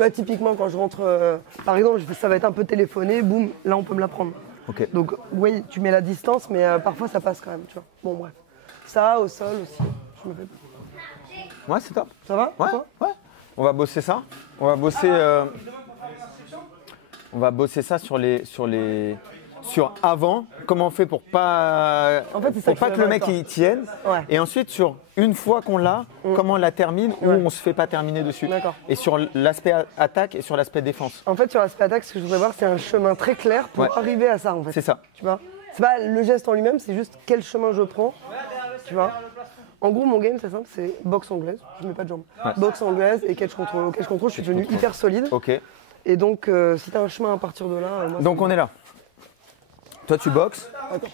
vois, typiquement, quand je rentre, par exemple, ça va être un peu téléphoné, boum, là, on peut me la prendre. Ok. Donc, oui, tu mets la distance, mais parfois, ça passe quand même, tu vois. Bon, bref. Ça, au sol aussi, je me fais pas. Ouais, c'est top. Ça va? Ouais, toi ouais. On va bosser ça. On va bosser ça sur avant. Comment on fait pour pas, En fait, c'est ça pour pas que le mec il tienne. Ouais. Et ensuite sur une fois qu'on l'a, comment on la termine ou on se fait pas terminer dessus. D'accord. Et sur l'aspect attaque et sur l'aspect défense. En fait, sur l'aspect attaque, ce que je voudrais voir, c'est un chemin très clair pour Ouais. arriver à ça, en fait. C'est ça. Tu vois? C'est pas le geste en lui-même, c'est juste quel chemin je prends. Tu vois? En gros, mon game, c'est simple, c'est boxe anglaise. Je mets pas de jambes. Ouais. Boxe anglaise et catch control. Au catch control, je suis devenu hyper solide. Ok. Et donc, si t'as un chemin à partir de là, moi, Donc on est là. Toi tu boxes. Attends.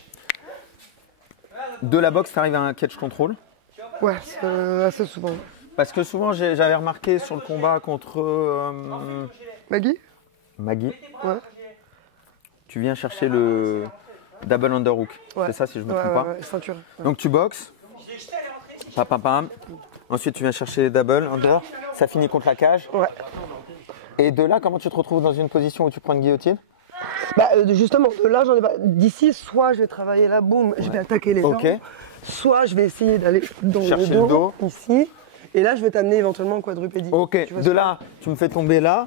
De la boxe, tu arrives à un catch control. Ouais, c'est assez souvent. Parce que souvent j'avais remarqué sur le combat contre Maggie? Maggie, Ouais. tu viens chercher le double underhook. Ouais. C'est ça si je me Ouais, trompe ouais, pas. ouais, ceinture. Ouais. Donc tu boxes. Pam, pam, pam. Ensuite tu viens chercher les double under. Ça finit contre la cage. Ouais. Et de là, comment tu te retrouves dans une position où tu prends une guillotine? Bah, justement, de là, j'en ai pas. D'ici, soit je vais travailler là, boum, je vais attaquer les Ok. jambes. Soit je vais essayer d'aller dans Chercher le le dos, dos. ici. Et là, je vais t'amener éventuellement en quadrupédie. Ok. Tu vois De ce que- là, tu me fais tomber là.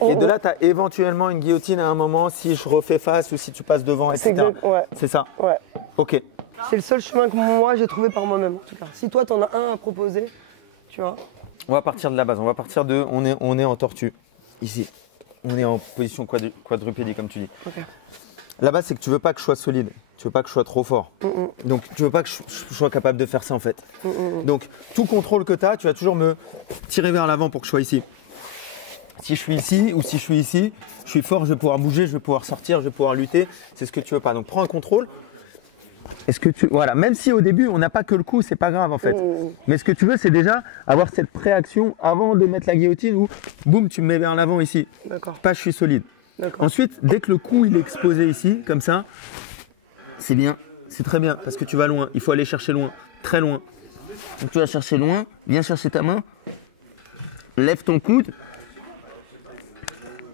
Oh, Et de là, tu as éventuellement une guillotine à un moment si je refais face ou si tu passes devant, c'est etc. exact, ouais, C'est ça. ouais. Ok. C'est le seul chemin que moi j'ai trouvé par moi-même, en tout cas. Si toi, t'en as un à proposer, tu vois. On va partir de la base. On va partir de. On est en tortue. Ici. On est en position quadrupédie, comme tu dis. Ok. La base, c'est que tu veux pas que je sois solide. Tu veux pas que je sois trop fort. Donc, tu veux pas que je sois capable de faire ça, en fait. Donc, tout contrôle que tu as, tu vas toujours me tirer vers l'avant pour que je sois ici. Si je suis ici ou si je suis ici, je suis fort, je vais pouvoir bouger, je vais pouvoir sortir, je vais pouvoir lutter. C'est ce que tu veux pas. Donc, prends un contrôle. Voilà, même si au début on n'a pas que le coup, c'est pas grave en fait. Mais ce que tu veux, c'est déjà avoir cette préaction avant de mettre la guillotine où boum, tu me mets vers l'avant ici. D'accord. Pas, je suis solide. D'accord. Ensuite, dès que le coup il est exposé ici, comme ça, c'est bien, c'est très bien parce que tu vas loin. Il faut aller chercher loin, très loin. Donc tu vas chercher loin, viens chercher ta main, lève ton coude.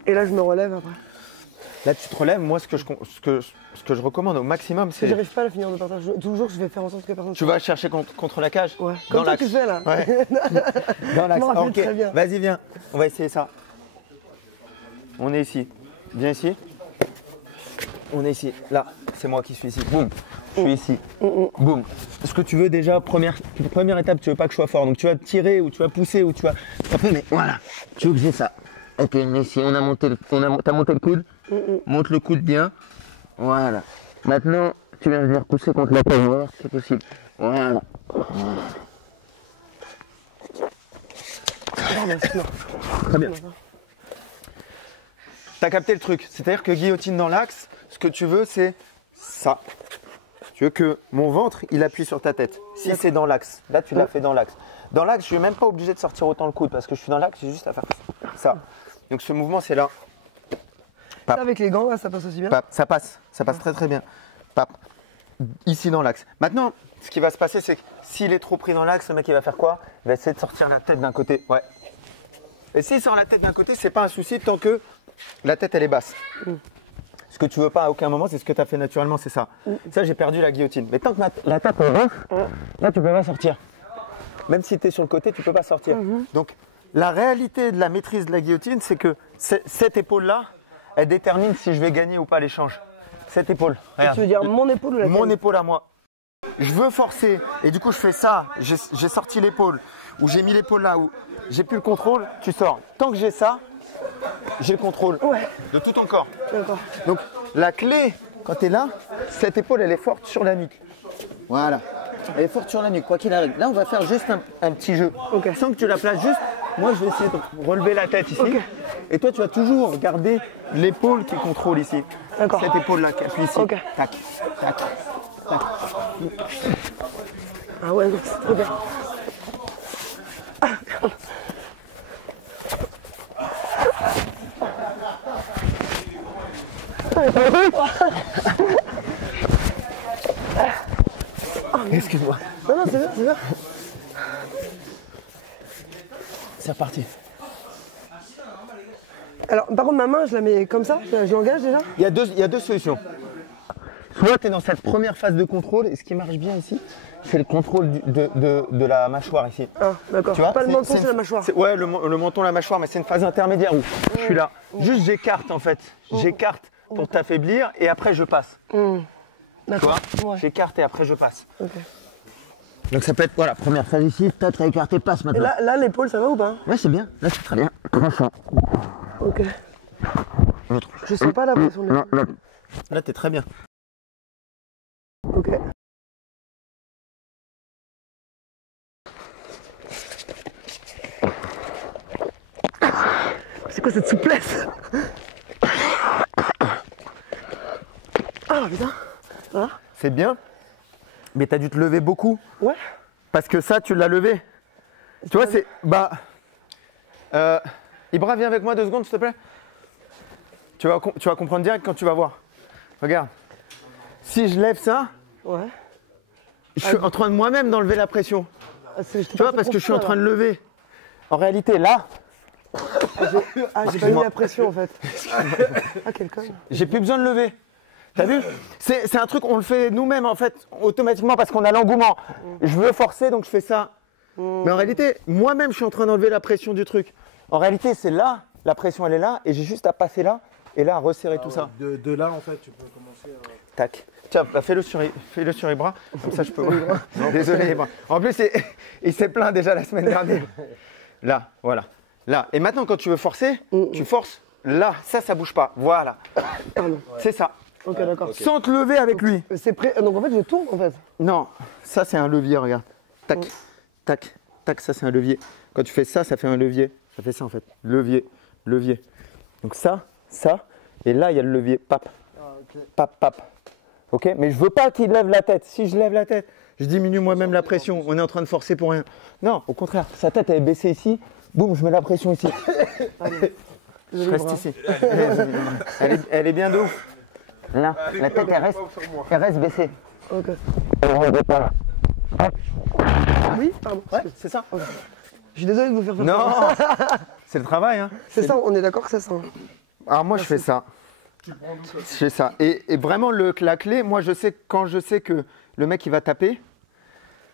Et là, je me relève après. Là, tu te relèves. Moi, ce que je recommande au maximum, Si c'est. j'arrive pas à la finir de partage, toujours je vais faire en sorte que personne. Tu vas chercher contre la cage. Ouais. Dans Comme toi, l'axe. tu fais là. Ouais. Dans l'axe. Je m'en rappelle Ok. très bien. Vas-y, viens. On va essayer ça. On est ici. Viens ici. On est ici. Là, c'est moi qui suis ici. Boum. Je suis ici. Boum. Ce que tu veux déjà, première étape, tu veux pas que je sois fort. Donc tu vas tirer ou tu vas pousser ou tu vas. Après, mais voilà. Tu veux que j'ai ça. Ok, on est ici. On a monté t'as monté le coude. Monte le coude bien. Voilà. Maintenant, tu viens venir pousser contre la tête. Voilà, c'est possible. Voilà. Non, mais non. Très bien. Tu as capté le truc. C'est-à-dire que guillotine dans l'axe, ce que tu veux, c'est ça. Tu veux que mon ventre, il appuie sur ta tête. Si c'est dans l'axe, là, tu l'as fait dans l'axe. Dans l'axe, je suis même pas obligé de sortir autant le coude parce que je suis dans l'axe, j'ai juste à faire ça. Donc ce mouvement, c'est là. Ça, avec les gants, là, ça passe aussi bien. Pap, ça passe très très bien. Pap, ici dans l'axe. Maintenant, ce qui va se passer, c'est que s'il est trop pris dans l'axe, le mec il va faire quoi? Il va essayer de sortir la tête d'un côté. Ouais. Et s'il sort la tête d'un côté, c'est pas un souci tant que la tête elle est basse. Ce que tu veux pas à aucun moment, c'est ce que tu as fait naturellement, c'est ça. Ça, j'ai perdu la guillotine. Mais tant que la tête est basse, là tu peux pas sortir. Même si tu es sur le côté, tu peux pas sortir. Donc la réalité de la maîtrise de la guillotine, c'est que cette épaule-là, elle détermine si je vais gagner ou pas l'échange. Cette épaule. Regarde. Tu veux dire mon épaule ou la Mon tienne? épaule à moi. Je veux forcer et du coup je fais ça, j'ai sorti l'épaule ou j'ai mis l'épaule là où j'ai plus le contrôle, tu sors. Tant que j'ai ça, j'ai le contrôle de tout ton corps. D'accord. Donc la clé quand tu es là, cette épaule elle est forte sur la nuque. Voilà. Elle est forte sur la nuque, quoi qu'il arrive. Là on va faire juste un petit jeu. Sans que tu la places juste, moi je vais essayer de relever la tête ici. Et toi tu vas toujours garder l'épaule qui contrôle ici. D'accord. Cette épaule là qui appuie ici. Ok. Tac, tac. Ah ouais, non, c'est trop bien. Excuse-moi. Non, non, c'est bien, c'est bien. C'est reparti. Alors, par contre, ma main, je la mets comme ça, je l'engage déjà. Il y a deux solutions. Soit tu es dans cette première phase de contrôle, et ce qui marche bien ici, c'est le contrôle de la mâchoire ici. Ah, d'accord. Tu vois, Pas le menton, c'est la mâchoire. Ouais, le menton, la mâchoire, mais c'est une phase intermédiaire où je suis là. Juste j'écarte en fait. J'écarte pour t'affaiblir et après je passe. Tu vois, Ouais. j'écarte et après je passe. Ok. Donc ça peut être, voilà, première phase ici, peut-être à écarter, passe Et maintenant. là l'épaule, ça va ou pas? Ouais, c'est bien, là c'est très bien. Comment ça? Ok. Je sens pas la pression de l'épaule. Là t'es très bien. Ok. C'est quoi cette souplesse? Ah putain. Ah. C'est bien, mais t'as dû te lever beaucoup. Ouais. Parce que ça, tu l'as levé. Tu vois, c'est. Bah. Ibra, viens avec moi 2 secondes, s'il te plaît. Tu vas comprendre direct quand tu vas voir. Regarde. Si je lève ça, Ouais. je suis en train de moi-même d'enlever la pression. Tu vois, parce que je suis en train de lever. En réalité, là, J'ai pas mis la pression en fait. Ah, quel con. j'ai plus besoin de lever. T'as vu? C'est un truc, on le fait nous-mêmes en fait, automatiquement parce qu'on a l'engouement. Je veux forcer, donc je fais ça. Mais en réalité, moi-même, je suis en train d'enlever la pression du truc. En réalité, c'est là, la pression, elle est là, et j'ai juste à passer là, et là, à resserrer tout ça. De là, en fait, tu peux commencer à... Tac. Tiens, bah, fais-le sur Ibra, comme ça je peux. Non, désolé Ibra. En plus, il s'est plaint déjà la semaine dernière. Là, voilà. Là. Et maintenant, quand tu veux forcer, tu forces là. Ça bouge pas. Voilà. C'est ça. Ok, d'accord. Sans te lever avec lui. C'est prêt. Donc en fait, je tourne en fait. Non, ça c'est un levier, regarde. Tac, tac, tac, ça c'est un levier. Quand tu fais ça, ça fait un levier. Ça fait ça en fait. Levier, levier. Donc ça, et là il y a le levier. Pap, pap, pap. Ok, mais je veux pas qu'il lève la tête. Si je lève la tête, je diminue moi-même la pression. On est en train de forcer pour rien. Non, au contraire, sa tête elle est baissée ici. Boum, je mets la pression ici. Je reste ici. Elle est bien de ouf. Là, la tête elle reste baissée. Ok. Oui, pardon. Ouais, c'est ça. Je suis désolé de vous faire faire Non, ça. c'est le travail. Hein. C'est ça, on est d'accord que c'est ça. Alors moi je fais ça. Je fais ça. Et vraiment la clé, moi je sais quand je sais que le mec il va taper,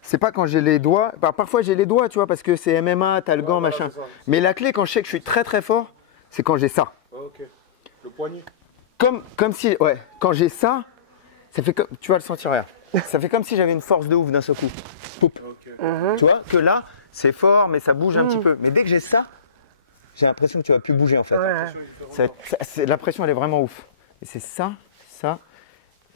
c'est pas quand j'ai les doigts. Bah, parfois j'ai les doigts, tu vois, parce que c'est MMA, t'as le gant, machin. Mais la clé quand je sais que je suis très très fort, c'est quand j'ai ça. Ok. Le poignet. Comme si, ouais, quand j'ai ça, ça fait comme, tu vas le sentir, regarde. Ça fait comme si j'avais une force de ouf d'un seul coup. Poup. Tu vois, que là, c'est fort, mais ça bouge un petit peu. Mais dès que j'ai ça, j'ai l'impression que tu vas plus bouger en fait. La pression, elle est vraiment ouf. Et c'est ça, ça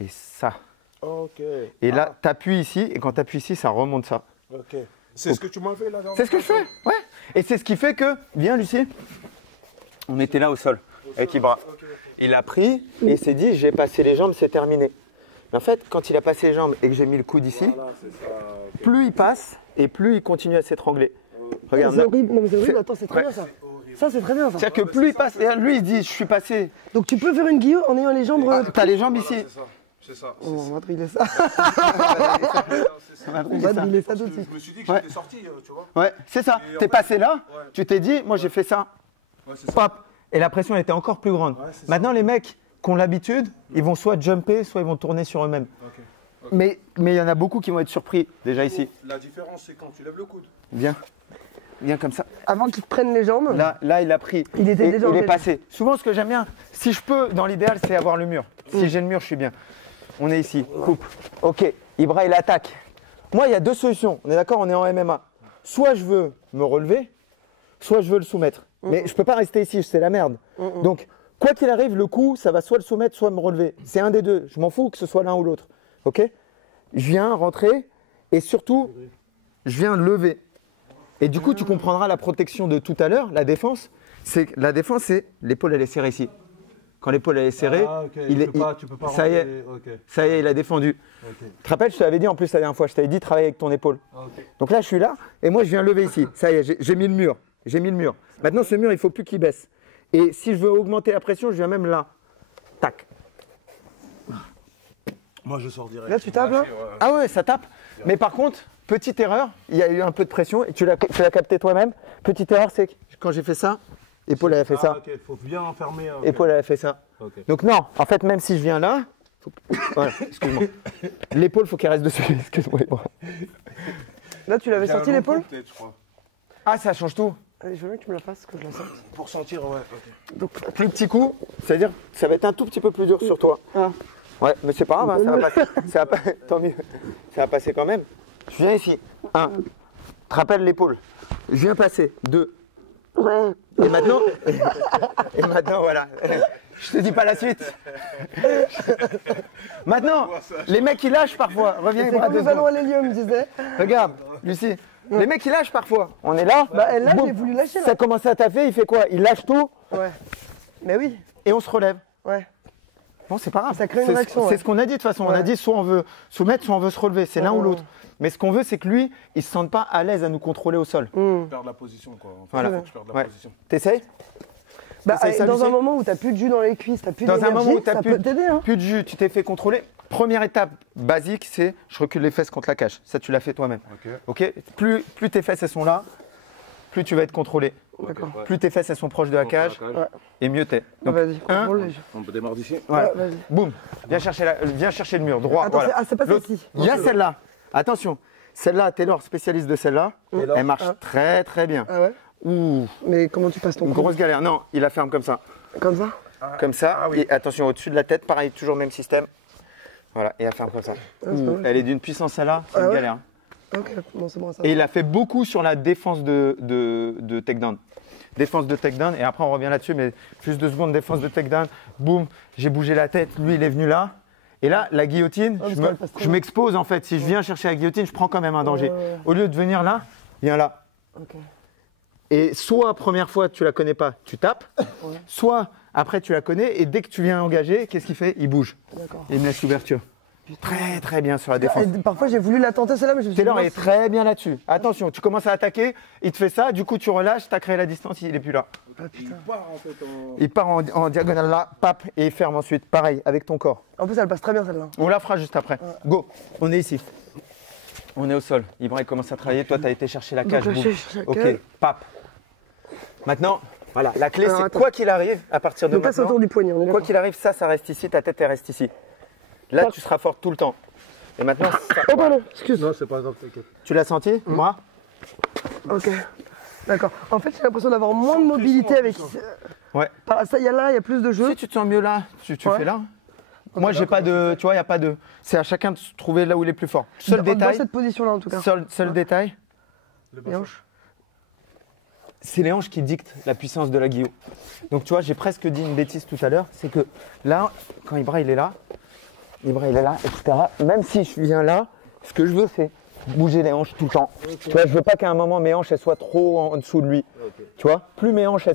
et ça. Ok. Et là, t'appuies ici, et quand t'appuies ici, ça remonte ça. Ok. C'est ce que tu m'as fait là. C'est ce que je fais, ouais. Et c'est ce qui fait que, viens Lucie, on était là au sol, avec Ibra. Il a pris et il s'est dit, j'ai passé les jambes, c'est terminé. Mais en fait, quand il a passé les jambes et que j'ai mis le coude ici, Voilà, c'est ça. Ok. plus il passe et plus il continue à s'étrangler. Regarde C'est là. horrible. Non, mais c'est horrible. Attends, c'est très bien ça. Ça, c'est très bien ça. C'est-à-dire que plus il passe, et lui il dit, je suis passé. Donc tu peux faire une guillotine en ayant les jambes. T'as les jambes ici. C'est ça. Oh, on va driller ça. On va On driller va ça. driller ça tout de suite. Je me suis dit que j'étais sorti, tu vois. Ouais, c'est ça. Et en T'es fait- passé là, Ouais. tu t'es dit, moi j'ai fait ça. Ouais, c'est ça. Pop. Et la pression elle était encore plus grande. Ouais, c'est ça. Maintenant, les mecs qui ont l'habitude, ils vont soit jumper, soit ils vont tourner sur eux-mêmes. Ok. Mais il y en a beaucoup qui vont être surpris déjà ici. La différence, c'est quand tu lèves le coude. Viens. Viens comme ça. Avant qu'ils prennent les jambes. Là, il a pris. Il était Et déjà il est engagé. passé. Souvent, ce que j'aime bien, si je peux, dans l'idéal, c'est avoir le mur. Si j'ai le mur, je suis bien. On est ici. Coupe. Ok. Ibra, il attaque. Moi, il y a 2 solutions. On est d'accord, on est en MMA. Soit je veux me relever, soit je veux le soumettre. Mais je ne peux pas rester ici, c'est la merde. Donc, quoi qu'il arrive, le coup, ça va soit le soumettre, soit me relever. C'est un des deux. Je m'en fous que ce soit l'un ou l'autre. Ok? Je viens rentrer et surtout, je viens lever. Et du coup, tu comprendras la protection de tout à l'heure, la défense. C'est l'épaule, elle est serrée ici. Quand l'épaule elle est serrée, Ah, ok. Tu peux pas ça y est, rentrer. Ok. ça y est, il a défendu. Ok. Tu te rappelles, je te l'avais dit en plus la dernière fois, je t'avais dit travaille avec ton épaule. Ok. Donc là, je suis là et moi, je viens lever ici. Ça y est, j'ai mis le mur. J'ai mis le mur. Maintenant, ce mur, il ne faut plus qu'il baisse. Et si je veux augmenter la pression, je viens même là. Tac. Moi, je sors direct. Là, tu tapes là. Ah ouais, ça tape. Mais par contre, petite erreur, il y a eu un peu de pression et tu l'as capté toi-même. Petite erreur, c'est que quand j'ai fait ça, Épaule, elle a fait ça. Ok, faut bien fermer. Ok. Épaule, elle a fait ça. Ok. Donc non, en fait, même si je viens là, voilà, excuse-moi. L'épaule, faut qu'elle reste dessus. Excuse-moi. Là, tu l'avais J'ai un sorti long l'épaule? coup, peut-être, je crois. Ah, ça change tout. Allez, je veux bien que tu me la fasses, que je la sorte. Pour sentir, ouais. Ok. Donc, Plus petit coup, c'est-à-dire que ça va être un tout petit peu plus dur sur toi. ah. Ouais, mais c'est pas grave, hein, ça va passer. Tant mieux. Ça va passer quand même. Je viens ici. 1. Te rappelle l'épaule. Je viens passer. 2. Et maintenant, et maintenant, voilà. Je te dis pas la suite. Maintenant, les mecs ils lâchent parfois. Reviens, C'est bras comme le 2 ballon à secondes. l'hélium, je disais. Regarde, Lucie. Les mecs ils lâchent parfois. On est là. Bah, là, boum. j'ai voulu lâcher, là. Ça commence à taffer, il fait quoi? Il lâche tout Ouais. Mais oui, et on se relève. ouais. Bon, c'est pas grave. Ça crée une C'est réaction, C'est ouais. ce qu'on a dit de toute façon. On Ouais. a dit soit on veut soumettre, soit on veut se relever. C'est l'un ou l'autre. Mais ce qu'on veut, c'est que lui, il se sente pas à l'aise à nous contrôler au sol. Je perds la position, quoi. En fait, Voilà. faut que je perde la Ouais. position. T'essayes? Bah, T'essayes ça, dans Lucie un moment où t'as plus de jus dans les cuisses, t'as plus Dans un d'énergie, moment où tu ça peut t'aider, hein. plus de jus, tu t'es fait contrôler. Première étape basique, c'est je recule les fesses contre la cage. Ça, tu l'as fait toi-même. Ok. Ok. Plus tes fesses elles sont là, plus tu vas être contrôlé. D'accord. Ouais. Plus tes fesses elles sont proches de la cage, Ouais. et mieux t'es. Ah, Donc, vas-y, un, contrôle. On peut démarrer d'ici. voilà. Ouais, vas-y. Boum. Viens chercher le mur droit. Attends, voilà. c'est pas L'autre- celle-ci. Il y a celle-là. Attention. Celle-là, Taylor, spécialiste de celle-là, là elle marche très très bien. Ah ouais. Ouh, Mais comment tu passes ton une coup? grosse galère. Non, il la ferme comme ça. Comme ça? Comme ça. Et attention, au-dessus de la tête, pareil, toujours le même système. Voilà, et elle ferme comme ça. Ah, c'est pas mal. Elle est d'une puissance celle-là, c'est Ah une ouais galère. Ok, bon, c'est bon, ça. Et il a fait beaucoup sur la défense de takedown. Défense de takedown, et après on revient là-dessus, mais juste 2 secondes, défense de takedown. Boum, j'ai bougé la tête, lui il est venu là. Et là, la guillotine, parce qu'elle passe très je m'expose en fait. Si je viens chercher la guillotine, je prends quand même un danger. Ouais. Au lieu de venir là, viens là. Ok. Et soit première fois tu la connais pas, tu tapes, soit après tu la connais et dès que tu viens engager, qu'est-ce qu'il fait? Il bouge. D'accord. Il me laisse l'ouverture. Très très bien sur la défense. Et parfois j'ai voulu la tenter celle-là, mais je me suis dit. Taylor non, est très bien là-dessus. Attention, tu commences à attaquer, il te fait ça, du coup tu relâches, tu as créé la distance, il est plus là. Il part en fait en. Il part en diagonale là, pap, et il ferme ensuite. Pareil, avec ton corps. En plus, elle passe très bien celle-là. On la fera juste après. Go, on est ici. On est au sol. Ibra il commence à travailler, toi tu as été chercher la cage. Donc, boum. je cherche la Ok, cage. pap. Maintenant, voilà, la clé Alors, c'est attends. quoi qu'il arrive, à partir de Donc là, c'est maintenant, autour du poignet, on est quoi d'accord. qu'il arrive, ça reste ici, ta tête elle reste ici. Là tu seras forte tout le temps. Et maintenant, ça- Oh, pardon, excuse. Non, c'est pas grave, t'inquiète. tu l'as senti, moi? Ok. D'accord. En fait, j'ai l'impression d'avoir moins de mobilité avec. Ouais. Ça, il y a là, il y a plus de jeu. Si tu te sens mieux là, tu Ouais. fais là. Moi, j'ai pas de. Tu vois, il n'y a pas de. C'est à chacun de se trouver là où il est plus fort. Seul Dans détail. cette position-là, en tout cas. Seul détail, Les hanches. c'est les hanches qui dictent la puissance de la guillot. Donc, tu vois, j'ai presque dit une bêtise tout à l'heure. C'est que là, quand Ibra il est là, etc. Même si je viens là, ce que je veux, c'est bouger les hanches tout le temps. Tu vois, je veux pas qu'à un moment mes hanches elles soient trop en dessous de lui. Tu vois, plus mes hanches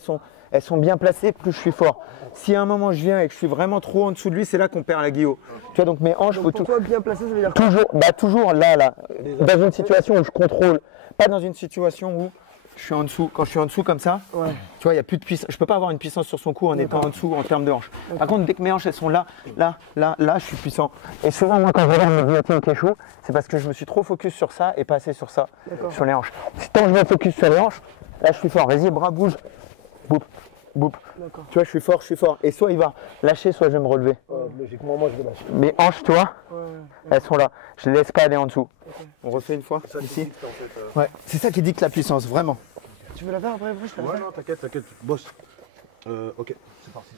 elles sont bien placées, plus je suis fort. Si à un moment je viens et que je suis vraiment trop en dessous de lui, c'est là qu'on perd la guillot. Tu vois, donc mes hanches, faut tout, Pourquoi bien placé, ça veut dire quoi? toujours là, dans une situation où je contrôle, pas dans une situation où je suis en dessous. Quand je suis en dessous comme ça, Ouais. tu vois, il y a plus de puissance. Je peux pas avoir une puissance sur son cou en étant en dessous en termes de hanches. Par contre, dès que mes hanches elles sont là, je suis puissant. Et souvent, moi, quand je regarde mes guillotines qui échouent, c'est parce que je me suis trop focus sur ça et pas assez sur ça, sur les hanches. Tant que je me focus sur les hanches, là, je suis fort. Vas-y, bras, bouge. Boum, boum. D'accord. Tu vois, je suis fort. Et soit il va lâcher, soit je vais me relever. Logiquement, moi, je vais lâcher. Mes hanches, tu vois, Ouais. elles sont là. Je ne les laisse pas aller en dessous. On refait une fois Ça, ici. c'est en fait. Ouais, c'est ça qui dicte la puissance, vraiment. Tu veux la faire après? Je te la Ouais, fais. non, t'inquiète, bosse. Ok, c'est parti.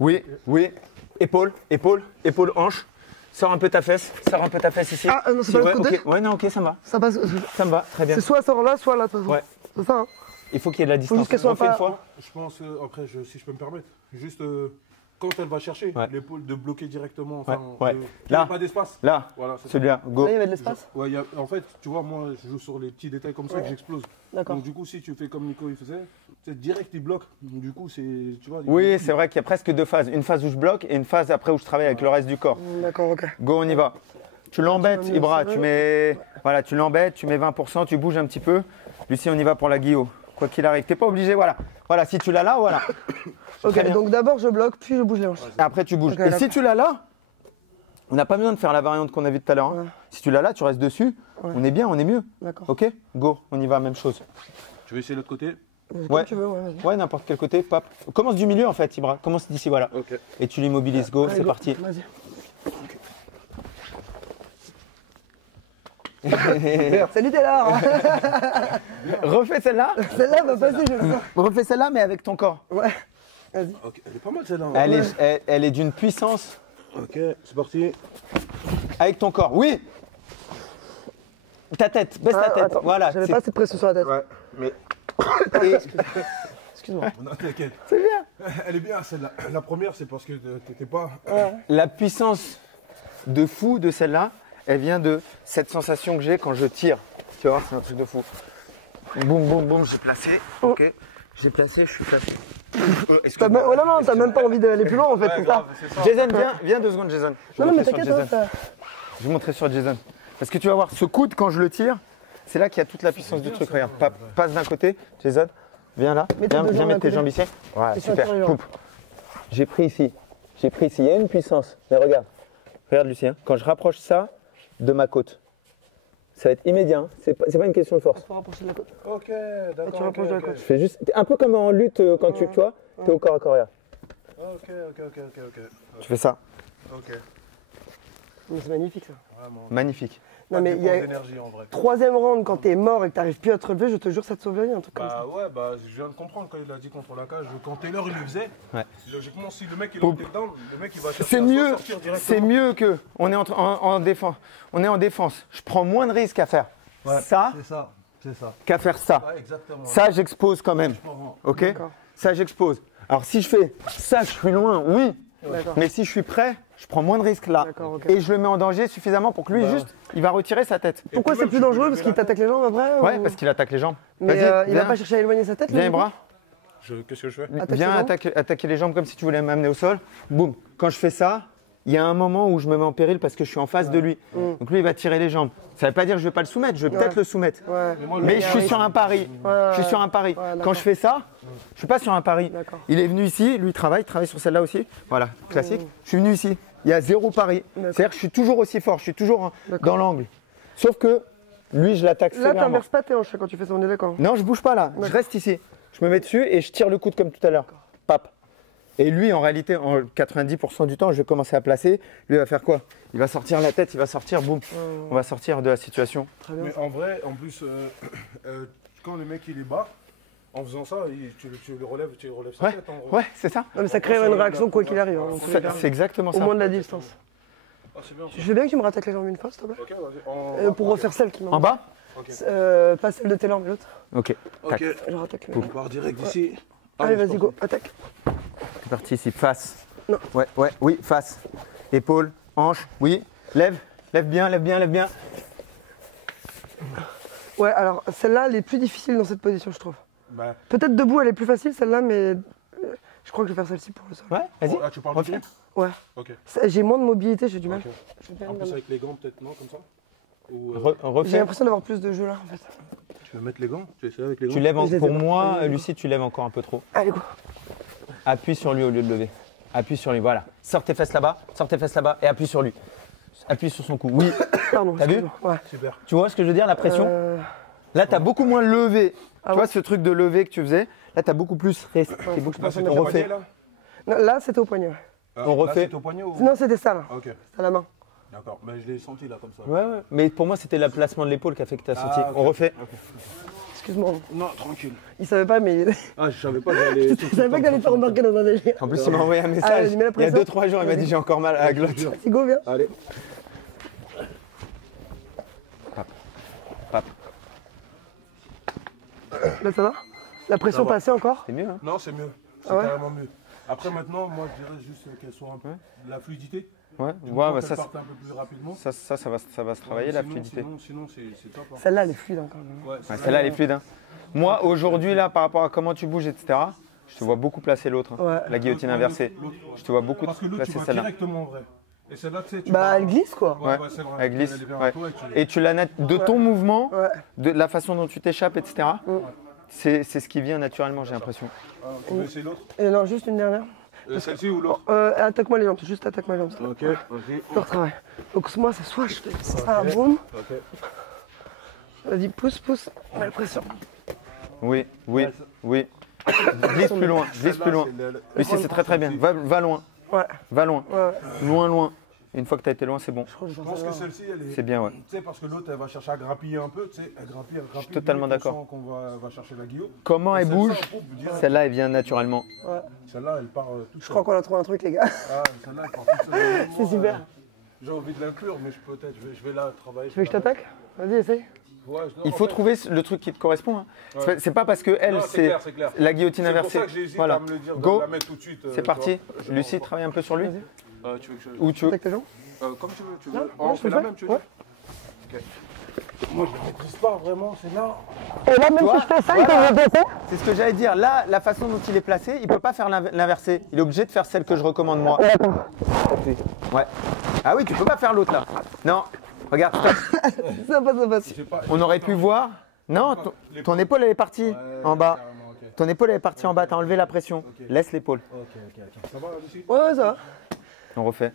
Oui. Épaule, hanche. Sors un peu ta fesse ici. Ah, non, c'est Si, pas ouais, l'autre côté? ok. Ouais, non, ok, ça me va. Ça passe. Ça me va, très bien. C'est soit ça là, soit là, de toute façon. Ouais. C'est ça, hein? Il faut qu'il y ait de la distance. juste qu'elle soit On fait pas- une fois. Je pense, après, si je peux me permettre, juste quand elle va chercher Ouais. l'épaule, de bloquer directement. Enfin, Ouais. qu'il y Là. ait pas d'espace. Là, Voilà, c'est ça. celui-là, go. Là, il y avait de l'espace? Ouais, en fait, tu vois, moi, je joue sur les petits détails comme ça que j'explose. D'accord. Donc, du coup, si tu fais comme Nico il faisait, c'est direct, il bloque. Donc, du coup, c'est. Tu vois, Oui, c'est vrai qu'il y a presque 2 phases. Une phase où je bloque et une phase après où je travaille avec le reste du corps. D'accord, ok. Go, on y va. Tu l'embêtes, Tu Ibra, vas tu mets 20%, tu bouges un petit peu. Lucie, on y va pour la guillot. Quoi qu'il arrive, t'es pas obligé, voilà. Voilà, si tu l'as là, voilà. Ok, Très bien. donc d'abord je bloque, puis je bouge les hanches. Et après, tu bouges. Ok, Et d'accord. si tu l'as là, on n'a pas besoin de faire la variante qu'on a vue tout à l'heure. hein. Ouais. Si tu l'as là, tu restes dessus. Ouais. On est bien, on est mieux. D'accord. Ok. Go, on y va, même chose. Tu veux essayer l'autre côté? Comme Ouais. tu veux, ouais, vas-y. Ouais, n'importe quel côté, pap. Commence du milieu en fait, Ibra. Commence d'ici, voilà. Ok. Et tu l'immobilises, go, Allez, c'est go, parti. Vas-y. Salut Taylor. Refais celle-là. Celle-là va passer, je le sens. Refais celle-là, mais avec ton corps. Ouais. Vas-y. Ok, elle est pas mal celle-là. Elle est d'une puissance Ok, c'est parti. avec ton corps. Oui. Ta tête, baisse ta tête. Attends, Voilà. j'avais c'est- pas assez de pression sur la tête. Ouais, mais et- Excuse-moi. non, t'inquiète. C'est bien. Elle est bien celle-là. La première, c'est parce que t'étais pas. La puissance de fou de celle-là, elle vient de cette sensation que j'ai quand je tire. Tu vois, c'est un truc de fou. Boum, boum, boum, j'ai placé. Ok. J'ai placé, je suis placé. Oh, non, t'as même pas envie d'aller plus loin en fait, c'est ça. Jason, viens 2 secondes, Jason. Je vais Non, mais montrer sur t'inquiète, Jason. hein, ça. Je vais montrer sur Jason. Parce que tu vas voir, ce coude, quand je le tire, c'est là qu'il y a toute la puissance du truc. Regarde, passe d'un côté, Jason. Viens là. Mets tes Viens, deux viens jambes mettre à tes côté. jambes ici. Voilà, Et super. ceinture les jambes. Poup. J'ai pris ici. J'ai pris ici. Il y a une puissance. Mais regarde. Regarde, Lucien. Quand je rapproche ça de ma côte, ça va être immédiat. Hein. C'est pas une question de force. Faut rapprocher de la côte. Ok, Et d'accord. tu rapproches de la ok, côte. Je fais juste. Un peu comme en lutte quand tu vois, t'es au corps à corps. Regarde. Ok. Tu fais ça. Ok. Mais c'est magnifique ça. Vraiment. Magnifique. Non, mais il y a d'énergie en vrai. 3e round quand t'es mort et que t'arrives plus à te relever, je te jure, ça te sauve la vie, un truc comme ça. Bah ouais, bah je viens de comprendre quand il a dit contre la cage. Quand Taylor il le faisait, Ouais. logiquement si le mec il est Poup. en takedown, le mec il va chercher C'est à mieux. sortir directement. C'est mieux que. On est en défense. On est en défense. Je prends moins de risques à faire ça C'est ça. qu'à faire ça. Ouais, exactement. Ça, j'expose quand même. comprends. Ok. D'accord. Ça, j'expose. Alors, si je fais ça, je suis loin, oui. D'accord. Mais si je suis prêt, je prends moins de risques là. D'accord, ok. Et je le mets en danger suffisamment pour que lui, Bah, juste, il va retirer sa tête. Pourquoi puis c'est même, plus tu peux dangereux lever parce la qu'il t'attaque les jambes après Ouais, ou- parce qu'il attaque les jambes. Mais Vas-y, il va viens. pas chercher à éloigner sa tête Viens, lui, Ibra. Qu'est-ce que je fais Attaque Viens les jambes. attaquer les jambes comme si tu voulais m'amener au sol. Boum. Quand je fais ça, il y a un moment où je me mets en péril parce que je suis en face de lui. Donc lui, il va tirer les jambes. Ça ne veut pas dire que je ne vais pas le soumettre, je vais peut-être le soumettre. Ouais. Mais je suis sur un pari. Je suis sur un pari. Ouais, Quand je fais ça, je suis pas sur un pari. D'accord. Il est venu ici, lui il travaille sur celle-là aussi. Voilà, classique. Je suis venu ici. Il y a 0 pari. C'est-à-dire que je suis toujours aussi fort, je suis toujours dans l'angle. Sauf que lui, je l'attaque Là, sévèrement. t'inverses pas tes hanches quand tu fais ça, on est d'accord. Non, je bouge pas là. Je reste ici. Je me mets dessus et je tire le coude comme tout à l'heure. Pap. Et lui, en réalité, en 90% du temps, je vais commencer à placer. Lui, il va faire quoi? Il va sortir la tête, il va sortir, boum. On va sortir de la situation. Très bien. Mais en vrai, en plus, quand le mec il est bas, en faisant ça, tu le relèves sa Ouais, tête en gros. ouais, c'est ça. Non, mais ça crée une réaction quoi qu'il arrive. hein, dans tous les cas. C'est exactement Au ça. moins de la distance. Ah, c'est bien. Je veux bien que tu me rattaques les jambes une fois, s'il te plaît. Ok, vas-y. Pour refaire celle qui En m'a. bas? Pas celle de Taylor, mais l'autre. Ok. Ok, Je rattaque le. on part direct d'ici. Allez, vas-y, go, attaque. C'est parti ici, face. Non. Ouais, oui, face. Épaule, hanche, oui. Lève bien, lève bien, lève bien. Ouais, alors celle-là, elle est plus difficile dans cette position, je trouve. Bah, Peut-être debout, elle est plus facile, celle-là, mais je crois que je vais faire celle-ci pour le sol. Ouais, vas-y. ah, tu parles Refais. de pied. Ouais. Ok. J'ai moins de mobilité, j'ai du mal. Ok. Je vais bien En me plus mettre. avec les gants peut-être non comme ça. Ou J'ai Refais. l'impression d'avoir plus de jeu là, en fait. tu veux mettre les gants? Tu essaies avec les gants? Tu lèves Je les ai pour pas. moi, Je les ai Lucie, tu lèves encore un peu trop. Allez, go. Appuie sur lui au lieu de lever. Appuie sur lui, voilà. Sors tes fesses là-bas et appuie sur lui. Appuie sur son cou. Oui. Pardon. T'as vu? excuse-moi. Ouais. Super. Tu vois ce que je veux dire, la pression? Là, tu as beaucoup moins levé. Ah Tu vois ouais. ce truc de lever que tu faisais? Là, tu as beaucoup plus resté. beaucoup Là plus. c'est On au refait. poignet là? Non, là, c'était au poignet. Ouais. On refait. Là, c'est au poignet ou? Non, c'était ça là. Ok, C'était à la main. d'accord. Mais je l'ai senti là comme ça. Ouais, ouais. Mais pour moi, c'était le placement de l'épaule qui a fait que tu as senti. ok. On refait. Excuse-moi. Non, tranquille. Il savait pas, mais Ah, je savais pas que j'allais. je savais pas que t'allais te faire remarquer dans un délire. En plus, il m'a envoyé un Allez, message vas-y, mets la il y a pression. 2-3 jours. Il m'a dit j'ai encore mal à la glotte. Vas-y, go, viens. Allez. Pap. Là, ça va? La pression Ça va. passée encore? C'est mieux, hein? Non, c'est mieux. C'est Ah ouais carrément mieux. Après, maintenant, moi, je dirais juste qu'elle soit un peu. La fluidité. Ouais. Du Ouais, moment bah, qu'elle ça, parte un peu plus rapidement. ça va se travailler, la Sinon- fluidité. Sinon, c'est top. hein. Celle-là, elle est fluide encore. Ouais, Ouais, celle-là, elle est fluide. Hein. Moi, aujourd'hui, là, par rapport à comment tu bouges, etc., je te vois beaucoup placer l'autre. hein. Ouais. La guillotine inversée. Je te vois beaucoup Parce que l'autre, tu placer vas celle-là. directement en vrai. Et celle-là, tu sais, tu Bah, vas- elle glisse quoi. Ouais, c'est vrai. elle glisse. Elle est vers Ouais. toi Et tu la nattes de ton mouvement, Ouais. de la façon dont tu t'échappes, etc. C'est ce qui vient naturellement, j'ai l'impression. Ah, on peut essayer l'autre. Et non, juste une dernière. Celle-ci ou l'autre? Attaque-moi les jambes, juste attaque-moi les jambes. Ok, vas-y. Je retravaille. Donc moi, c'est soit je fais ça, boum. Ok. Vas-y, pousse, pousse. Mets la pression. Oui, oui, oui. Glisse plus loin, glisse plus loin. Lucie, c'est très bien. Va loin. Ouais. Va loin. Ouais. Loin, loin. Une fois que tu as été loin, c'est bon. Je crois que je Je vais pense faire que ça. celle-ci, elle est. C'est bien, ouais. Tu sais, parce que l'autre, elle va chercher à grappiller un peu. Tu sais, elle grappille. Je suis totalement d'accord. Qu'on va chercher la guillot. Comment elle Celle-ça, bouge, on peut dire, celle-là, elle vient naturellement. Ouais. Celle-là, elle part toute Je seule. crois qu'on a trouvé un truc, les gars. Ah, celle-là, elle part toute seule. C'est super. J'ai envie de l'inclure, mais peut-être, je vais là travailler. Tu veux que je t'attaque? Vas-y, essaye. Ouais, Il faut trouver le truc qui te correspond. Hein. C'est pas parce que elle, c'est la guillotine inversée. C'est pour ça que j'hésite Voilà. à me le dire, de Go. la mettre tout de suite. C'est parti. Lucie, travaille un peu sur lui. Tu veux que je... Où tu veux. Avec tes jambes? Comme tu veux, tu veux. Non, On je fait peux la le même, tu faire. veux dire. Moi, je ne maîtrise pas vraiment, c'est là. Et là, même si je fais ça, il peut me baisser. C'est ce que j'allais dire. Là, la façon dont il est placé, il peut pas faire l'inversé. Il est obligé de faire celle que je recommande moi. D'accord. Ouais. Ah oui, tu peux pas faire l'autre là. Non. Regarde, stop. Ça passe, ça passe. On aurait pu voir. Non, ton épaule elle est partie en bas. Carrément, ok. Ton épaule elle est partie en bas. T'as enlevé la pression. Laisse l'épaule. Ok. Ça va, Lucie? Ouais, ça va. On refait.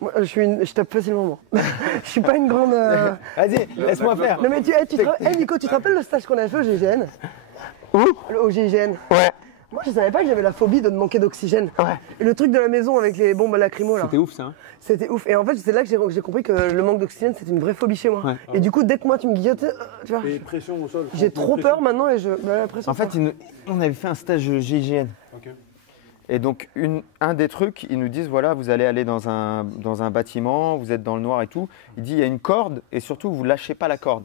Moi, je tape facilement, moi. Je suis pas une grande. Vas-y, laisse-moi faire. Non, mais Nico, tu te rappelles le stage qu'on avait fait au GIGN? Où? Au GIGN. Ouais. Moi, je savais pas que j'avais la phobie de manquer d'oxygène. Ouais. Et le truc de la maison avec les bombes lacrymo, là. C'était ouf ça. Hein. C'était ouf. Et en fait, c'est là que j'ai compris que le manque d'oxygène, c'était une vraie phobie chez moi. Ouais. Et du coup, dès que moi, tu me guillotais, tu vois, Et pression au sol. j'ai trop peur maintenant et je. Bah, la pression, En fait, on avait fait un stage GIGN. Ok. Et donc, un des trucs, ils nous disent voilà, vous allez aller dans un bâtiment, vous êtes dans le noir et tout. Il dit il y a une corde et surtout, vous lâchez pas la corde.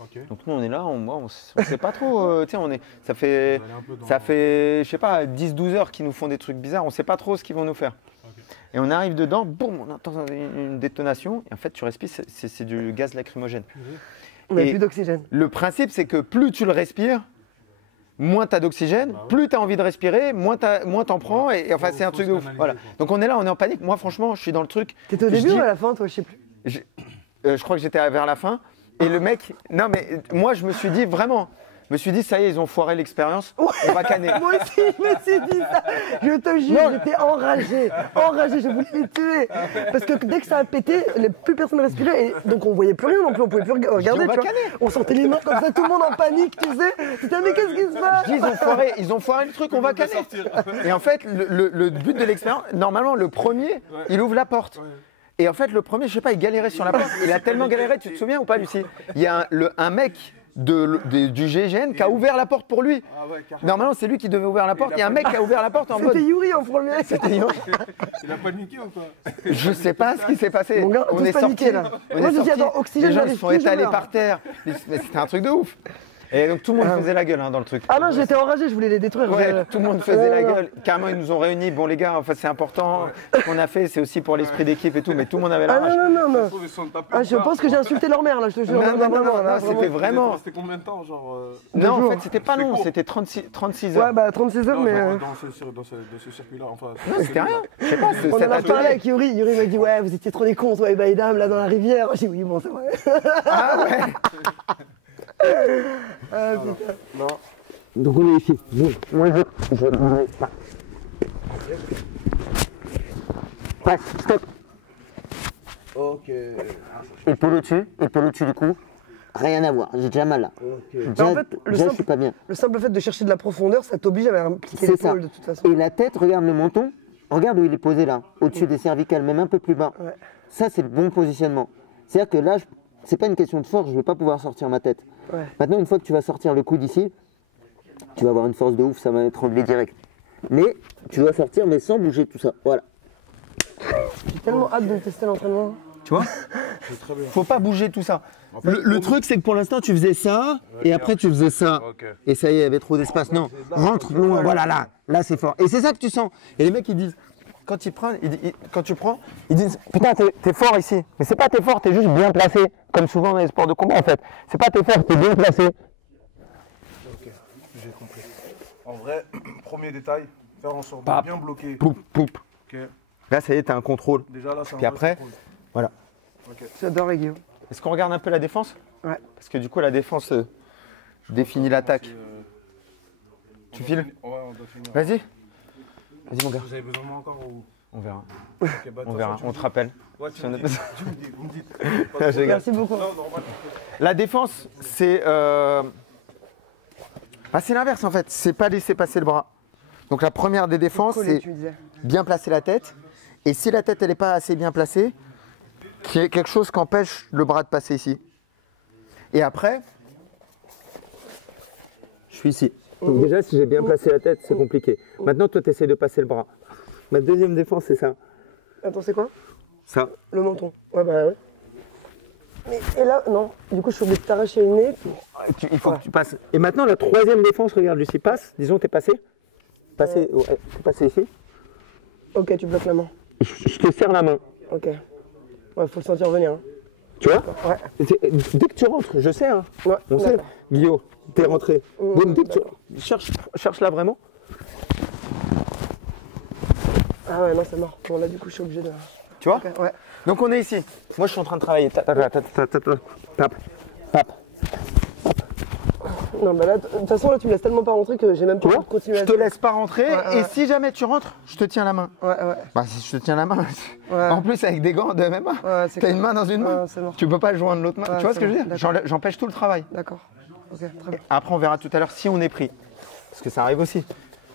Ok. Donc, nous, on est là, on sait pas trop. Tu sais, ça fait, je sais pas, 10-12 heures qu'ils nous font des trucs bizarres. On sait pas trop ce qu'ils vont nous faire. Ok. Et on arrive dedans, boum, on entend une détonation. Et en fait, tu respires, c'est du gaz lacrymogène. on n'a et- plus d'oxygène. Le principe, c'est que plus tu le respires, moins tu as d'oxygène, plus tu as envie de respirer, moins t'en prends. Et enfin, c'est un truc de ouf. Voilà. Donc on est là, on est en panique. Moi, franchement, je suis dans le truc. T'étais au Je début dis- ou à la fin, toi? Je sais plus. Je crois que j'étais vers la fin. Et le mec, non mais moi, je me suis dit vraiment, ça y est, ils ont foiré l'expérience. On va canner. Moi aussi, je me suis dit ça. Je te jure, j'étais enragé. Enragé, je voulais les tuer. Parce que dès que ça a pété, plus personne ne respirait. Et donc on voyait plus rien non plus, on pouvait plus regarder. on va Tu vois. canner. On sentait les mains comme ça, tout le monde en panique, tu sais. Putain, mais qu'est-ce qui se passe? Je dis, ils ont foiré le truc, on va canner. Et en fait, le but de l'expérience, normalement, le premier, il ouvre la porte. Et en fait, le premier, je sais pas, il galérait sur la porte. Il a tellement galéré, tu te souviens ou pas, Lucie? Il y a un mec du GIGN qui a ouvert la porte pour lui. Ah ouais, carrément. Normalement, c'est lui qui devait ouvrir la porte. Il y a un mec qui a ouvert la porte en mode. C'était Yuri en premier. C'était Yuri. Il a paniqué ou quoi? Je sais pas ce qui s'est passé. Mon gars, on on est est paniqué sorti. là. On Moi est je dis sorti. attends, oxygène, Les gens se j'arrive sont plus étalés jamais. par terre. Mais c'était un truc de ouf. Et donc tout le monde faisait la gueule hein, dans le truc. Ah non, j'étais enragé, je voulais les détruire. Ouais, tout le monde faisait la non. gueule. Carrément, ils nous ont réunis. Bon, les gars, enfin, c'est important. Ce qu'on a fait, c'est aussi pour l'esprit d'équipe et tout. Mais tout le monde avait la Ah rage. non. Ils sont tapés Ah, ou je pas? pense que j'ai insulté leur mère là, je te jure. Non, c'était vraiment. C'était combien de temps, genre Non, en jours. fait, c'était pas C'était long. court. C'était 36 heures. Ouais, bah 36 heures, Non, mais. genre, dans ce circuit-là, enfin. Non, c'était rien. Je sais pas, On en cet a parlé atelier. avec Yuri. Yuri m'a dit ouais, vous étiez trop des cons, toi et Baïdam là dans la rivière. J'ai dit oui, bon, c'est vrai. Ah ouais. Ah putain. Non. Donc on est ici. Bon, moi je n'arrive pas. Passe, stop. Ok. Épaule au-dessus du cou. Rien à voir, j'ai déjà mal là. Mais en fait, Déjà, je suis pas bien. le simple fait de chercher de la profondeur, ça t'oblige à impliquer C'est ça. l'épaule de toute façon. Et la tête, regarde le menton, regarde où il est posé là, au-dessus des cervicales, même un peu plus bas. Ouais. Ça, c'est le bon positionnement. C'est-à-dire que là, c'est pas une question de force, je vais pas pouvoir sortir ma tête. Ouais. Maintenant, une fois que tu vas sortir le coude ici, tu vas avoir une force de ouf, ça va étrangler direct. Mais tu dois sortir, mais sans bouger tout ça. Voilà. J'ai tellement hâte de tester l'entraînement. Tu vois? Faut pas bouger tout ça. Le truc, c'est que pour l'instant, tu faisais ça, et après, tu faisais ça. Ok. Et ça y est, il y avait trop d'espace. Non, rentre loin, voilà, là c'est fort. Et c'est ça que tu sens. Et les mecs, ils disent, quand tu prends, ils disent, putain, t'es fort ici. Mais c'est pas t'es fort, t'es juste bien placé. Comme souvent dans les sports de combat, en fait. C'est pas t'es fort, t'es bien placé. Ok, j'ai compris. En vrai, premier détail, faire en sorte de Pap. bien bloquer. Poup, poup. Ok. Là, ça y est, t'as un contrôle. Déjà là, c'est un Puis vrai après, contrôle. voilà. J'adore les Guillaume. Est-ce qu'on regarde un peu la défense? Ouais. Parce que du coup, la défense définit l'attaque. Tu files? Ouais, on doit finir. Vas-y. Vas-y, mon gars. Vous avez besoin de moi encore ou... On verra. Ok, bah, de On toute verra. façon, tu On me te dis. rappelle. Ouais, Si on a tu besoin. me dites. Je rigole. Merci beaucoup. Non, normal. La défense, c'est Ah, c'est l'inverse en fait, c'est pas laisser passer le bras. Donc la première des défenses, Coller, c'est tu me disais. bien placer la tête. Et si la tête elle n'est pas assez bien placée, qu'il y ait quelque chose qui empêche le bras de passer ici. Et après, je suis ici. Donc déjà, si j'ai bien placé la tête, c'est compliqué. Maintenant, toi, tu essaies de passer le bras. Ma deuxième défense, c'est ça. Attends, c'est quoi? Ça. Le menton. Ouais, bah ouais. Mais, et là, non. Du coup, je suis obligé de t'arracher le nez. Il faut que tu passes. Et maintenant, la troisième défense, regarde, Lucie, passe. Disons, t'es passé. Passé, ouais, t'es passé ici. Ok, tu bloques la main. Je te serre la main. Ok. Ouais, faut le sentir venir. Hein. Tu vois? Ouais. Dès que tu rentres, je sais, hein. Ouais, On sait. d'accord. Guillaume, t'es rentré. Boum, dès que tu... d'accord. Cherche là vraiment. Ah ouais, non, c'est mort. Bon, là, du coup, je suis obligé de. Tu vois? Ok, ouais. Donc on est ici. Moi je suis en train de travailler. Tape. Non, bah là, de toute façon, là, tu me laisses tellement pas rentrer que j'ai même pas envie de continuer Je à te laisse pas rentrer Ouais, et ouais. si jamais tu rentres, je te tiens la main. Ouais, ouais. Bah si je te tiens la main, Ouais. en plus avec des gants de MMA, Ouais, c'est t'as clair. une main dans une main. Ouais, c'est mort. Tu peux pas joindre l'autre main. Ouais, Tu vois ce c'est que je veux bon, dire? J'empêche tout le travail. D'accord. Ok, très bien. Après on verra tout à l'heure si on est pris. Parce que ça arrive aussi.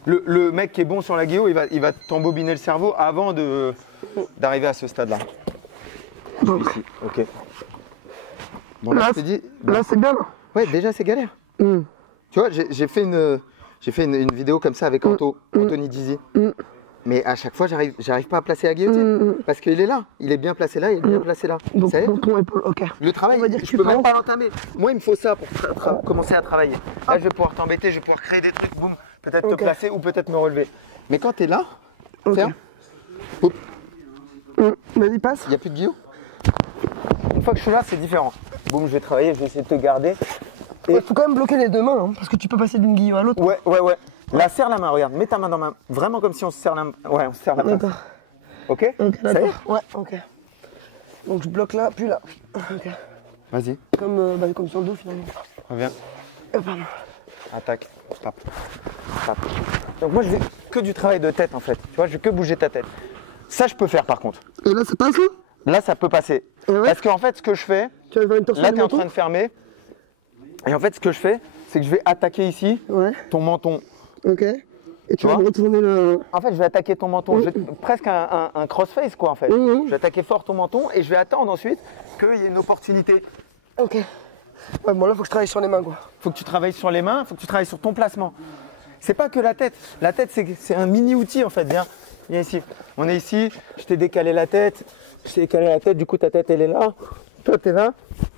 Le mec qui est bon sur la guillot, il va t'embobiner le cerveau avant d'arriver à ce stade-là. Donc, Ici, ok. Bon là, Là, je t'ai dit. là, c'est bien. Ouais, déjà c'est galère. Hmm. Tu vois, j'ai fait une vidéo comme ça avec Anthony Dizzy. Mais à chaque fois, j'arrive pas à placer la guillotine. Parce qu'il est là. Il est bien placé là, il est bien placé là. Donc, Ça y est, menton, épaule, ok. le travail, On va dire que je tu peux même penses. pas l'entamer. Moi, il me faut ça pour commencer à travailler. Là, je vais pouvoir t'embêter, je vais pouvoir créer des trucs, boum, peut-être Ok. te placer ou peut-être me relever. Mais quand tu es là, Ok. ferme, hop, Vas-y, passe. il n'y a plus de guillot. Une fois que je suis là, c'est différent. Boum, je vais travailler, je vais essayer de te garder. Il faut quand même bloquer les deux mains, hein, parce que tu peux passer d'une guillot à l'autre. Ouais. Là, serre la main, regarde, mets ta main dans ma main. Vraiment comme si on se serre la main. Ouais, on se serre la main. D'accord. Ok? Ok, Ça y est? d'accord. Ouais, ok. Donc, je bloque là, puis là. Ok. Vas-y, Comme sur le dos, finalement. reviens. Pardon. Attaque. Tape. Donc moi, je fais que du travail de tête, en fait. Tu vois, je vais que bouger ta tête. Ça, je peux faire, par contre. Et là, ça passe là? Là, ça peut passer. Et ouais. Parce qu'en fait, ce que je fais, Tu vas faire une torsion là, du tu es en menton? train de fermer. Et en fait, ce que je fais, c'est que je vais attaquer ici Ouais, ton menton. ok. Et tu vas vois me retourner le. En fait, je vais attaquer ton menton. Presque un crossface, quoi, en fait. Mhm. Je vais attaquer fort ton menton et je vais attendre ensuite qu'il y ait une opportunité. Ok. Ouais, bon, là, faut que je travaille sur les mains, quoi. Faut que tu travailles sur les mains, faut que tu travailles sur ton placement. C'est pas que la tête. La tête, c'est un mini-outil, en fait. Viens ici. On est ici, je t'ai décalé la tête. Je t'ai décalé la tête, du coup, ta tête, elle est là. Toi, t'es là.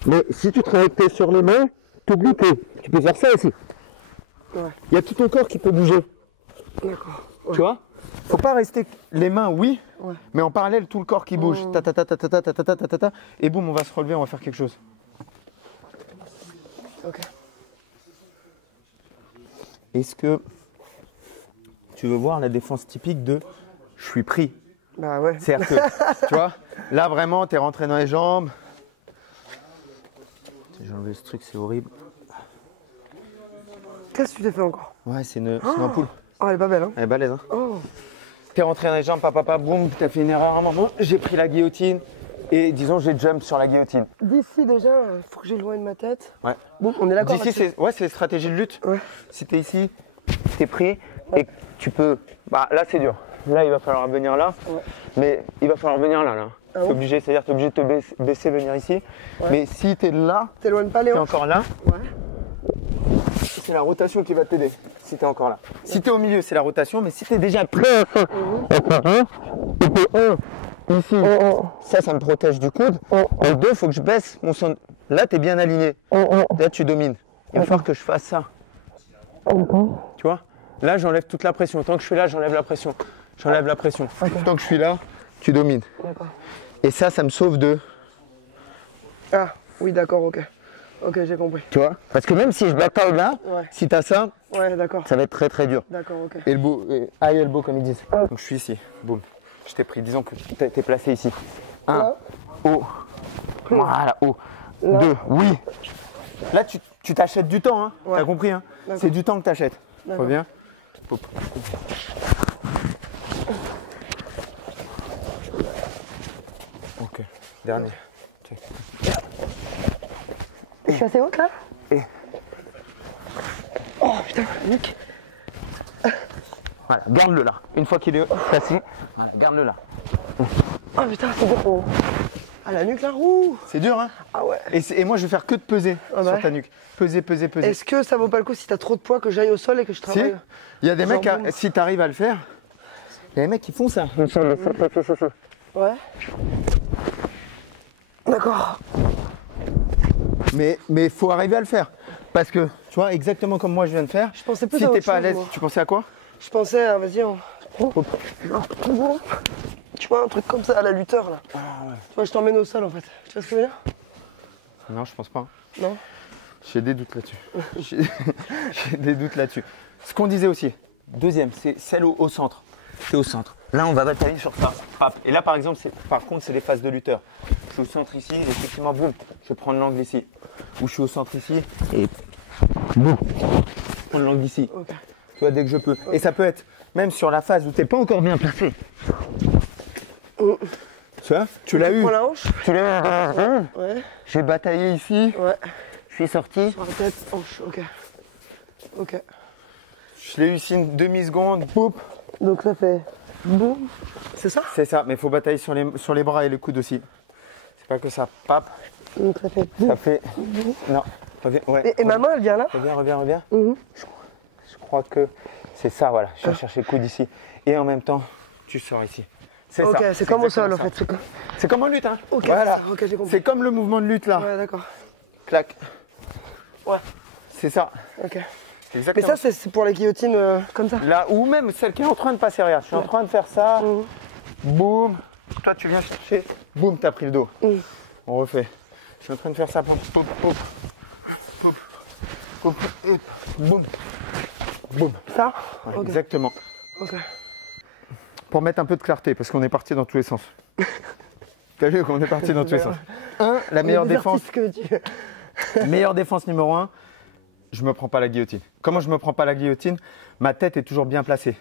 Mais si tu travailles que sur les mains, t'oublies que tu peux faire ça aussi. Ouais. Il y a tout ton corps qui peut bouger. D'accord. Tu vois? Faut pas rester les mains, oui, Ouais. mais en parallèle, tout le corps qui bouge. Ta ta ta ta ta ta ta ta ta ta ta. Et boum, on va se relever, on va faire quelque chose. Ok. Est-ce que tu veux voir la défense typique de je suis pris? Bah ouais. C'est-à-dire que, tu vois, là vraiment, tu es rentré dans les jambes. J'ai enlevé ce truc, c'est horrible. Qu'est-ce que tu t'es fait encore? Ouais, c'est une ampoule. Oh, elle est pas belle, hein? Elle est balèze, hein. Oh. T'es rentré dans les jambes, papa, boum, t'as fait une erreur à un moment. J'ai pris la guillotine et disons, j'ai jump sur la guillotine. D'ici, déjà, faut que j'éloigne ma tête. Ouais. Bon, on est d'accord. D'ici, c'est les stratégies de lutte. Ouais. Si t'es ici, t'es pris et que tu peux. Bah là, c'est dur. Là, il va falloir venir là. Ouais. Mais il va falloir venir là. Ah T'es bon obligé, c'est-à-dire t'es obligé de te baisser, venir ici. Mais si t'es là, T'éloignes pas, t'es Léon? encore là, Ouais. c'est la rotation qui va t'aider. Si t'es encore là. Si t'es au milieu, c'est la rotation. Mais si t'es déjà pris, ici, ça me protège du coude. En deux, il faut que je baisse mon son. Là, t'es bien aligné. Là, tu domines. Il va falloir que je fasse ça. Tu vois? Là, j'enlève toute la pression. Tant que je suis là, j'enlève la pression. J'enlève la pression. Tant que je suis là, tu domines. D'accord. Et ça me sauve de. Ah, oui, d'accord, ok. Ok, j'ai compris. Tu vois? Parce que même si je bataille là, Ouais. si t'as ça, Ouais, d'accord. ça va être très très dur. D'accord, ok. Elbow, high elbow comme ils disent. Donc je suis ici. Boum. Je t'ai pris. Disons que tu t'es placé ici. 1, Là. haut. Voilà, haut. 2, oui. Là, tu t'achètes du temps, hein. Ouais. T'as compris, hein? D'accord. C'est du temps que t'achètes. D'accord. Reviens. Hop. Ok. Dernier. Check. Je suis assez haute là? Oh. Oh putain, Nick. Voilà, garde-le là. Une fois qu'il est placé, voilà, garde-le là. Oh putain, c'est dur. Ah, la nuque là, ouh. C'est dur, hein? Ah ouais. Et moi, je vais faire que de peser Ah bah. sur ta nuque. Peser, peser, peser. Est-ce que ça vaut pas le coup si t'as trop de poids que j'aille au sol et que je Si, travaille? il y a des Genre mecs, boum. si tu arrives à le faire, il y a des mecs qui font ça. Ouais. D'accord. Mais il faut arriver à le faire. Parce que, tu vois, exactement comme moi je viens de faire, Je pensais plus si à t'es autre pas à chose, l'aise, moi. tu pensais à quoi? Je pensais à, vas-y, tu vois, un truc comme ça à la lutteur là. Ah ouais. Tu vois, je t'emmène au sol en fait. Tu vois ce que je veux dire? Non, je pense pas. Non. J'ai des doutes là-dessus. J'ai des doutes là-dessus. Ce qu'on disait aussi, deuxième, c'est celle au centre. C'est au centre. Là, on va batailler sur ça. Hop. Et là, par exemple, par contre, c'est les phases de lutteur. Je suis au centre ici, et effectivement, boum, je vais prendre l'angle ici. Ou je suis au centre ici, et boum, je prends l'angle ici. Ok. Tu vois, dès que je peux. Et ça peut être même sur la phase où tu n'es pas encore bien placé. Tu vois, tu l'as eu. Prends la hanche. Tu l'as eu. Ouais. J'ai bataillé ici. Ouais. Je suis sorti. Sur la tête, hanche. Ok. Ok. Je l'ai eu ici une demi-seconde. Boum. Donc ça fait boum. C'est ça? C'est ça, mais il faut batailler sur les bras et les coudes aussi. C'est pas que ça. Pap. Donc ça fait boum. Ça fait. Non. Reviens. Ouais. Et ma main, elle vient là? Reviens. Mhm. Je crois que c'est ça, voilà. Je vais chercher le coude ici. Et en même temps, tu sors ici. C'est Ok, ça. c'est comme au sol en exactement fait. C'est comme... C'est comme en lutte, hein. Ok, Voilà. c'est ça. Ok, j'ai compris. C'est comme le mouvement de lutte là. Ouais, d'accord. Clac. Ouais. C'est ça. Ok. Mais Exactement. ça, c'est pour les guillotines comme ça. Là, ou même celle qui est en train de passer, regarde. Je suis en train de faire ça. Mhm. Boum. Toi, tu viens chercher. Boum, t'as pris le dos. Mhm. On refait. Je suis en train de faire ça. Boum, boum, boum, boum, boum, boum, boum. Ça? Ouais, Ok. exactement. Ok. Pour mettre un peu de clarté, parce qu'on est parti dans tous les sens. T'as vu qu'on est parti dans tous les sens. La meilleure défense. Que tu... Meilleure défense numéro 1, je me prends pas la guillotine. Comment je me prends pas la guillotine? Ma tête est toujours bien placée.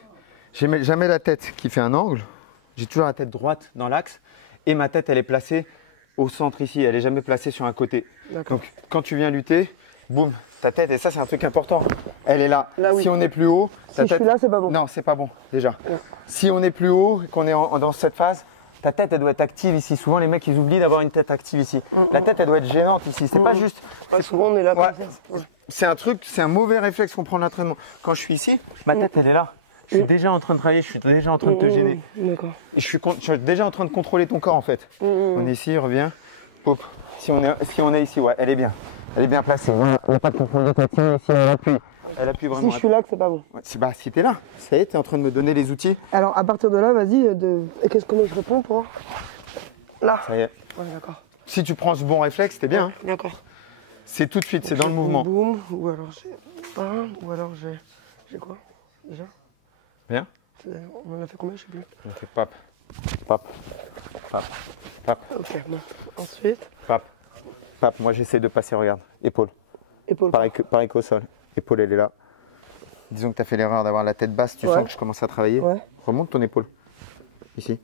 J'ai jamais la tête qui fait un angle. J'ai toujours la tête droite dans l'axe et ma tête elle est placée au centre ici. Elle est jamais placée sur un côté. D'accord. Donc quand tu viens lutter, boum, ta tête, et ça c'est un truc important, elle est là. Là, oui. Si on est plus haut, ta Si je tête... suis là, c'est pas bon. Non, c'est pas bon déjà. Ouais. Si on est plus haut et qu'on est dans cette phase, ta tête elle doit être active ici. Souvent les mecs ils oublient d'avoir une tête active ici. La tête elle doit être gênante ici. C'est pas juste. Ouais, souvent on est là. Ouais. comme ça. Ouais. C'est un truc, c'est un mauvais réflexe qu'on prend de l'entraînement. Quand je suis ici, ma tête elle est là. Je suis déjà en train de travailler, je suis déjà en train de te gêner. D'accord. Et je suis déjà en train de contrôler ton corps en fait. On est ici, reviens. Hop. Si on est ici, ouais, elle est bien. Elle est bien placée. Il n'y a pas de contrôle de tension ici, elle appuie. Elle appuie Si vraiment. je suis là, que c'est pas bon. Ouais, si t'es là, ça y est, t'es en train de me donner les outils. Alors à partir de là, vas-y. Et comment je réponds pour là? Ça y est. Ouais, d'accord. Si tu prends ce bon réflexe, t'es bien. Hein. D'accord. C'est tout de suite, c'est dans le mouvement. Boum. Ou alors j'ai un. Ou alors j'ai quoi déjà? Bien. On en a fait combien? Je sais plus. On fait pap, pap, pap, pap, Ok. Bon. Ensuite, pap, pap. Moi j'essaie de passer, regarde. Épaule. épaule. Pareil qu'au sol. Épaule, elle est là. Disons que tu as fait l'erreur d'avoir la tête basse, tu Ouais. sens que je commence à travailler. Ouais. Remonte ton épaule. Ici.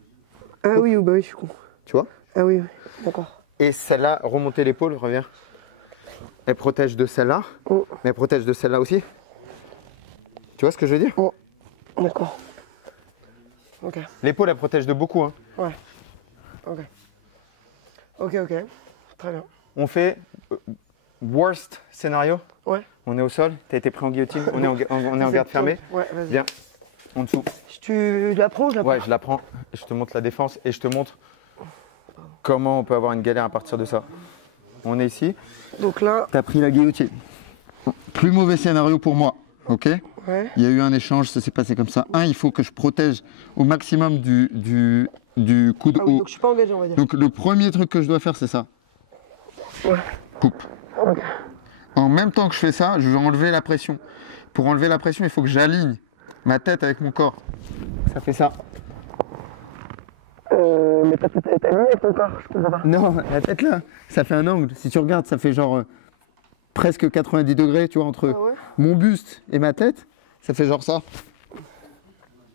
Ah oui, bah oui, je suis con. Tu vois? Ah oui, oui. D'accord. Et celle-là, remonter l'épaule, reviens. Elle protège de celle-là, Oh. mais elle protège de celle-là aussi. Tu vois ce que je veux dire? Oh. D'accord. Ok. L'épaule, elle protège de beaucoup. Hein. Ouais. Ok. Ok. Très bien. On fait worst scénario. Ouais. On est au sol, tu as été pris en guillotine, on est en garde fermée. Ouais, vas-y. Viens, en dessous. Tu la prends ou je la prends? Ouais, je la prends, et je te montre la défense et je te montre comment on peut avoir une galère à partir de ça. On est ici. Donc là, Tu as pris la guillotine. Plus mauvais scénario pour moi, ok? ouais. Il y a eu un échange, ça s'est passé comme ça. Il faut que je protège au maximum du coude Ah oui, haut. donc je suis pas engagé, on va dire. Donc le premier truc que je dois faire, c'est ça. Ouais. Coupe. Ok. En même temps que je fais ça, je vais enlever la pression. Pour enlever la pression, il faut que j'aligne ma tête avec mon corps. Ça fait ça. Mais t'as mis avec ton corps, je comprends pas. Non, la tête là, ça fait un angle. Si tu regardes, ça fait genre presque 90 degrés, tu vois, entre Ah ouais? mon buste et ma tête. Ça fait genre ça.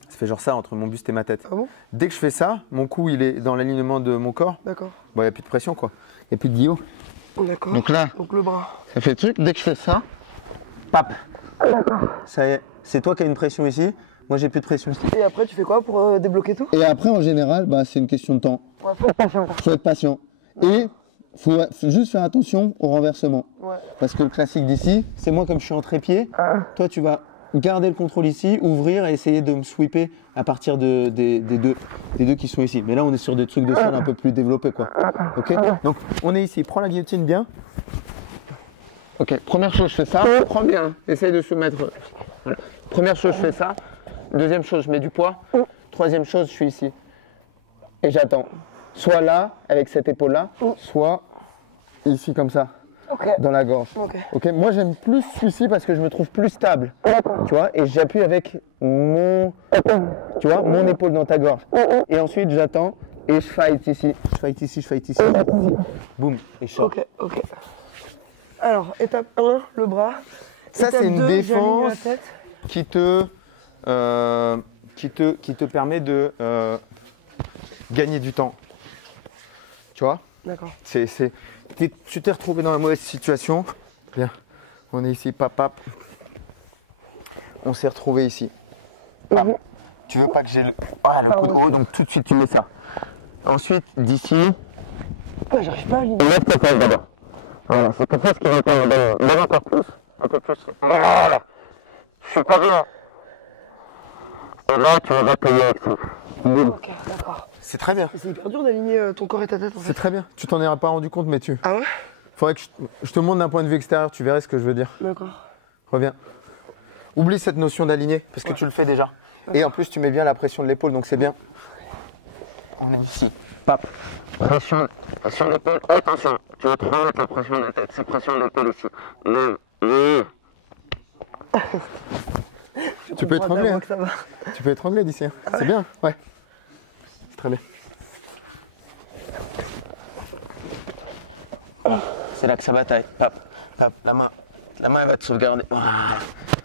Ça fait genre ça entre mon buste et ma tête. Ah bon? Dès que je fais ça, mon cou il est dans l'alignement de mon corps. D'accord. Bon, il n'y a plus de pression quoi. Il n'y a plus de guillot. D'accord. Donc là, Donc le bras. ça fait le truc. Dès que je fais ça, pap, Ça y est, c'est toi qui as une pression ici. Moi, j'ai plus de pression ici. Et après, tu fais quoi pour débloquer tout? Et après, en général, bah, c'est une question de temps. Ouais, faut être patient. Faut être patient. Et faut juste faire attention au renversement. Ouais. Parce que le classique d'ici, c'est moi comme je suis en trépied. Toi, tu vas garder le contrôle ici, ouvrir et essayer de me sweeper à partir des deux qui sont ici. Mais là, on est sur des trucs de sol un peu plus développés, quoi. Ok. Donc, on est ici. Prends la guillotine bien. Ok. Première chose, je fais ça. Prends bien. Essaye de se mettre. Voilà. Première chose, je fais ça. Deuxième chose, je mets du poids. Troisième chose, je suis ici. Et j'attends. Soit là, avec cette épaule-là, soit ici comme ça, dans la gorge. Ok. Moi, j'aime plus celui-ci parce que je me trouve plus stable. Tu vois, et j'appuie avec mon, tu vois, mon épaule dans ta gorge. Et ensuite, j'attends et je fight ici. Je fight ici, je fight ici. Boum, et je sors. Ok. Alors, étape 1, le bras. Ça, Étape c'est une 2, défense j'aligne la tête. qui te permet de gagner du temps. Tu vois? D'accord. Tu t'es retrouvé dans la mauvaise situation. Bien. On est ici, pap. On s'est retrouvé ici. Pap. Tu veux pas que j'ai le coup de haut, donc tout de suite tu mets ça. Ensuite, d'ici. Ouais, j'arrive pas à aligner. Lève ta tête d'abord. Voilà, c'est comme ça ce qui va te donner. Lève encore plus. Un peu plus. Voilà. Je suis pas bien. Et là, tu vas payer avec ça. Ok, d'accord. C'est très bien. C'est hyper dur d'aligner ton corps et ta tête en fait. C'est très bien. Tu t'en es pas rendu compte, mais Ah ouais? faudrait que je te montre d'un point de vue extérieur, tu verrais ce que je veux dire. D'accord. Reviens. Oublie cette notion d'aligner, parce que tu le fais déjà. Et en plus, tu mets bien la pression de l'épaule, donc c'est bien. On est ici. Pap. Pression d'épaule. Attention, tu vas trop mettre la pression de la tête. C'est pression de l'épaule ici. Tu peux étrangler. Hein. Ça va. Tu peux étrangler d'ici. Hein. C'est bien. Ouais. C'est très bien. C'est là que ça bataille. Pap. La main elle va te sauvegarder. Voilà.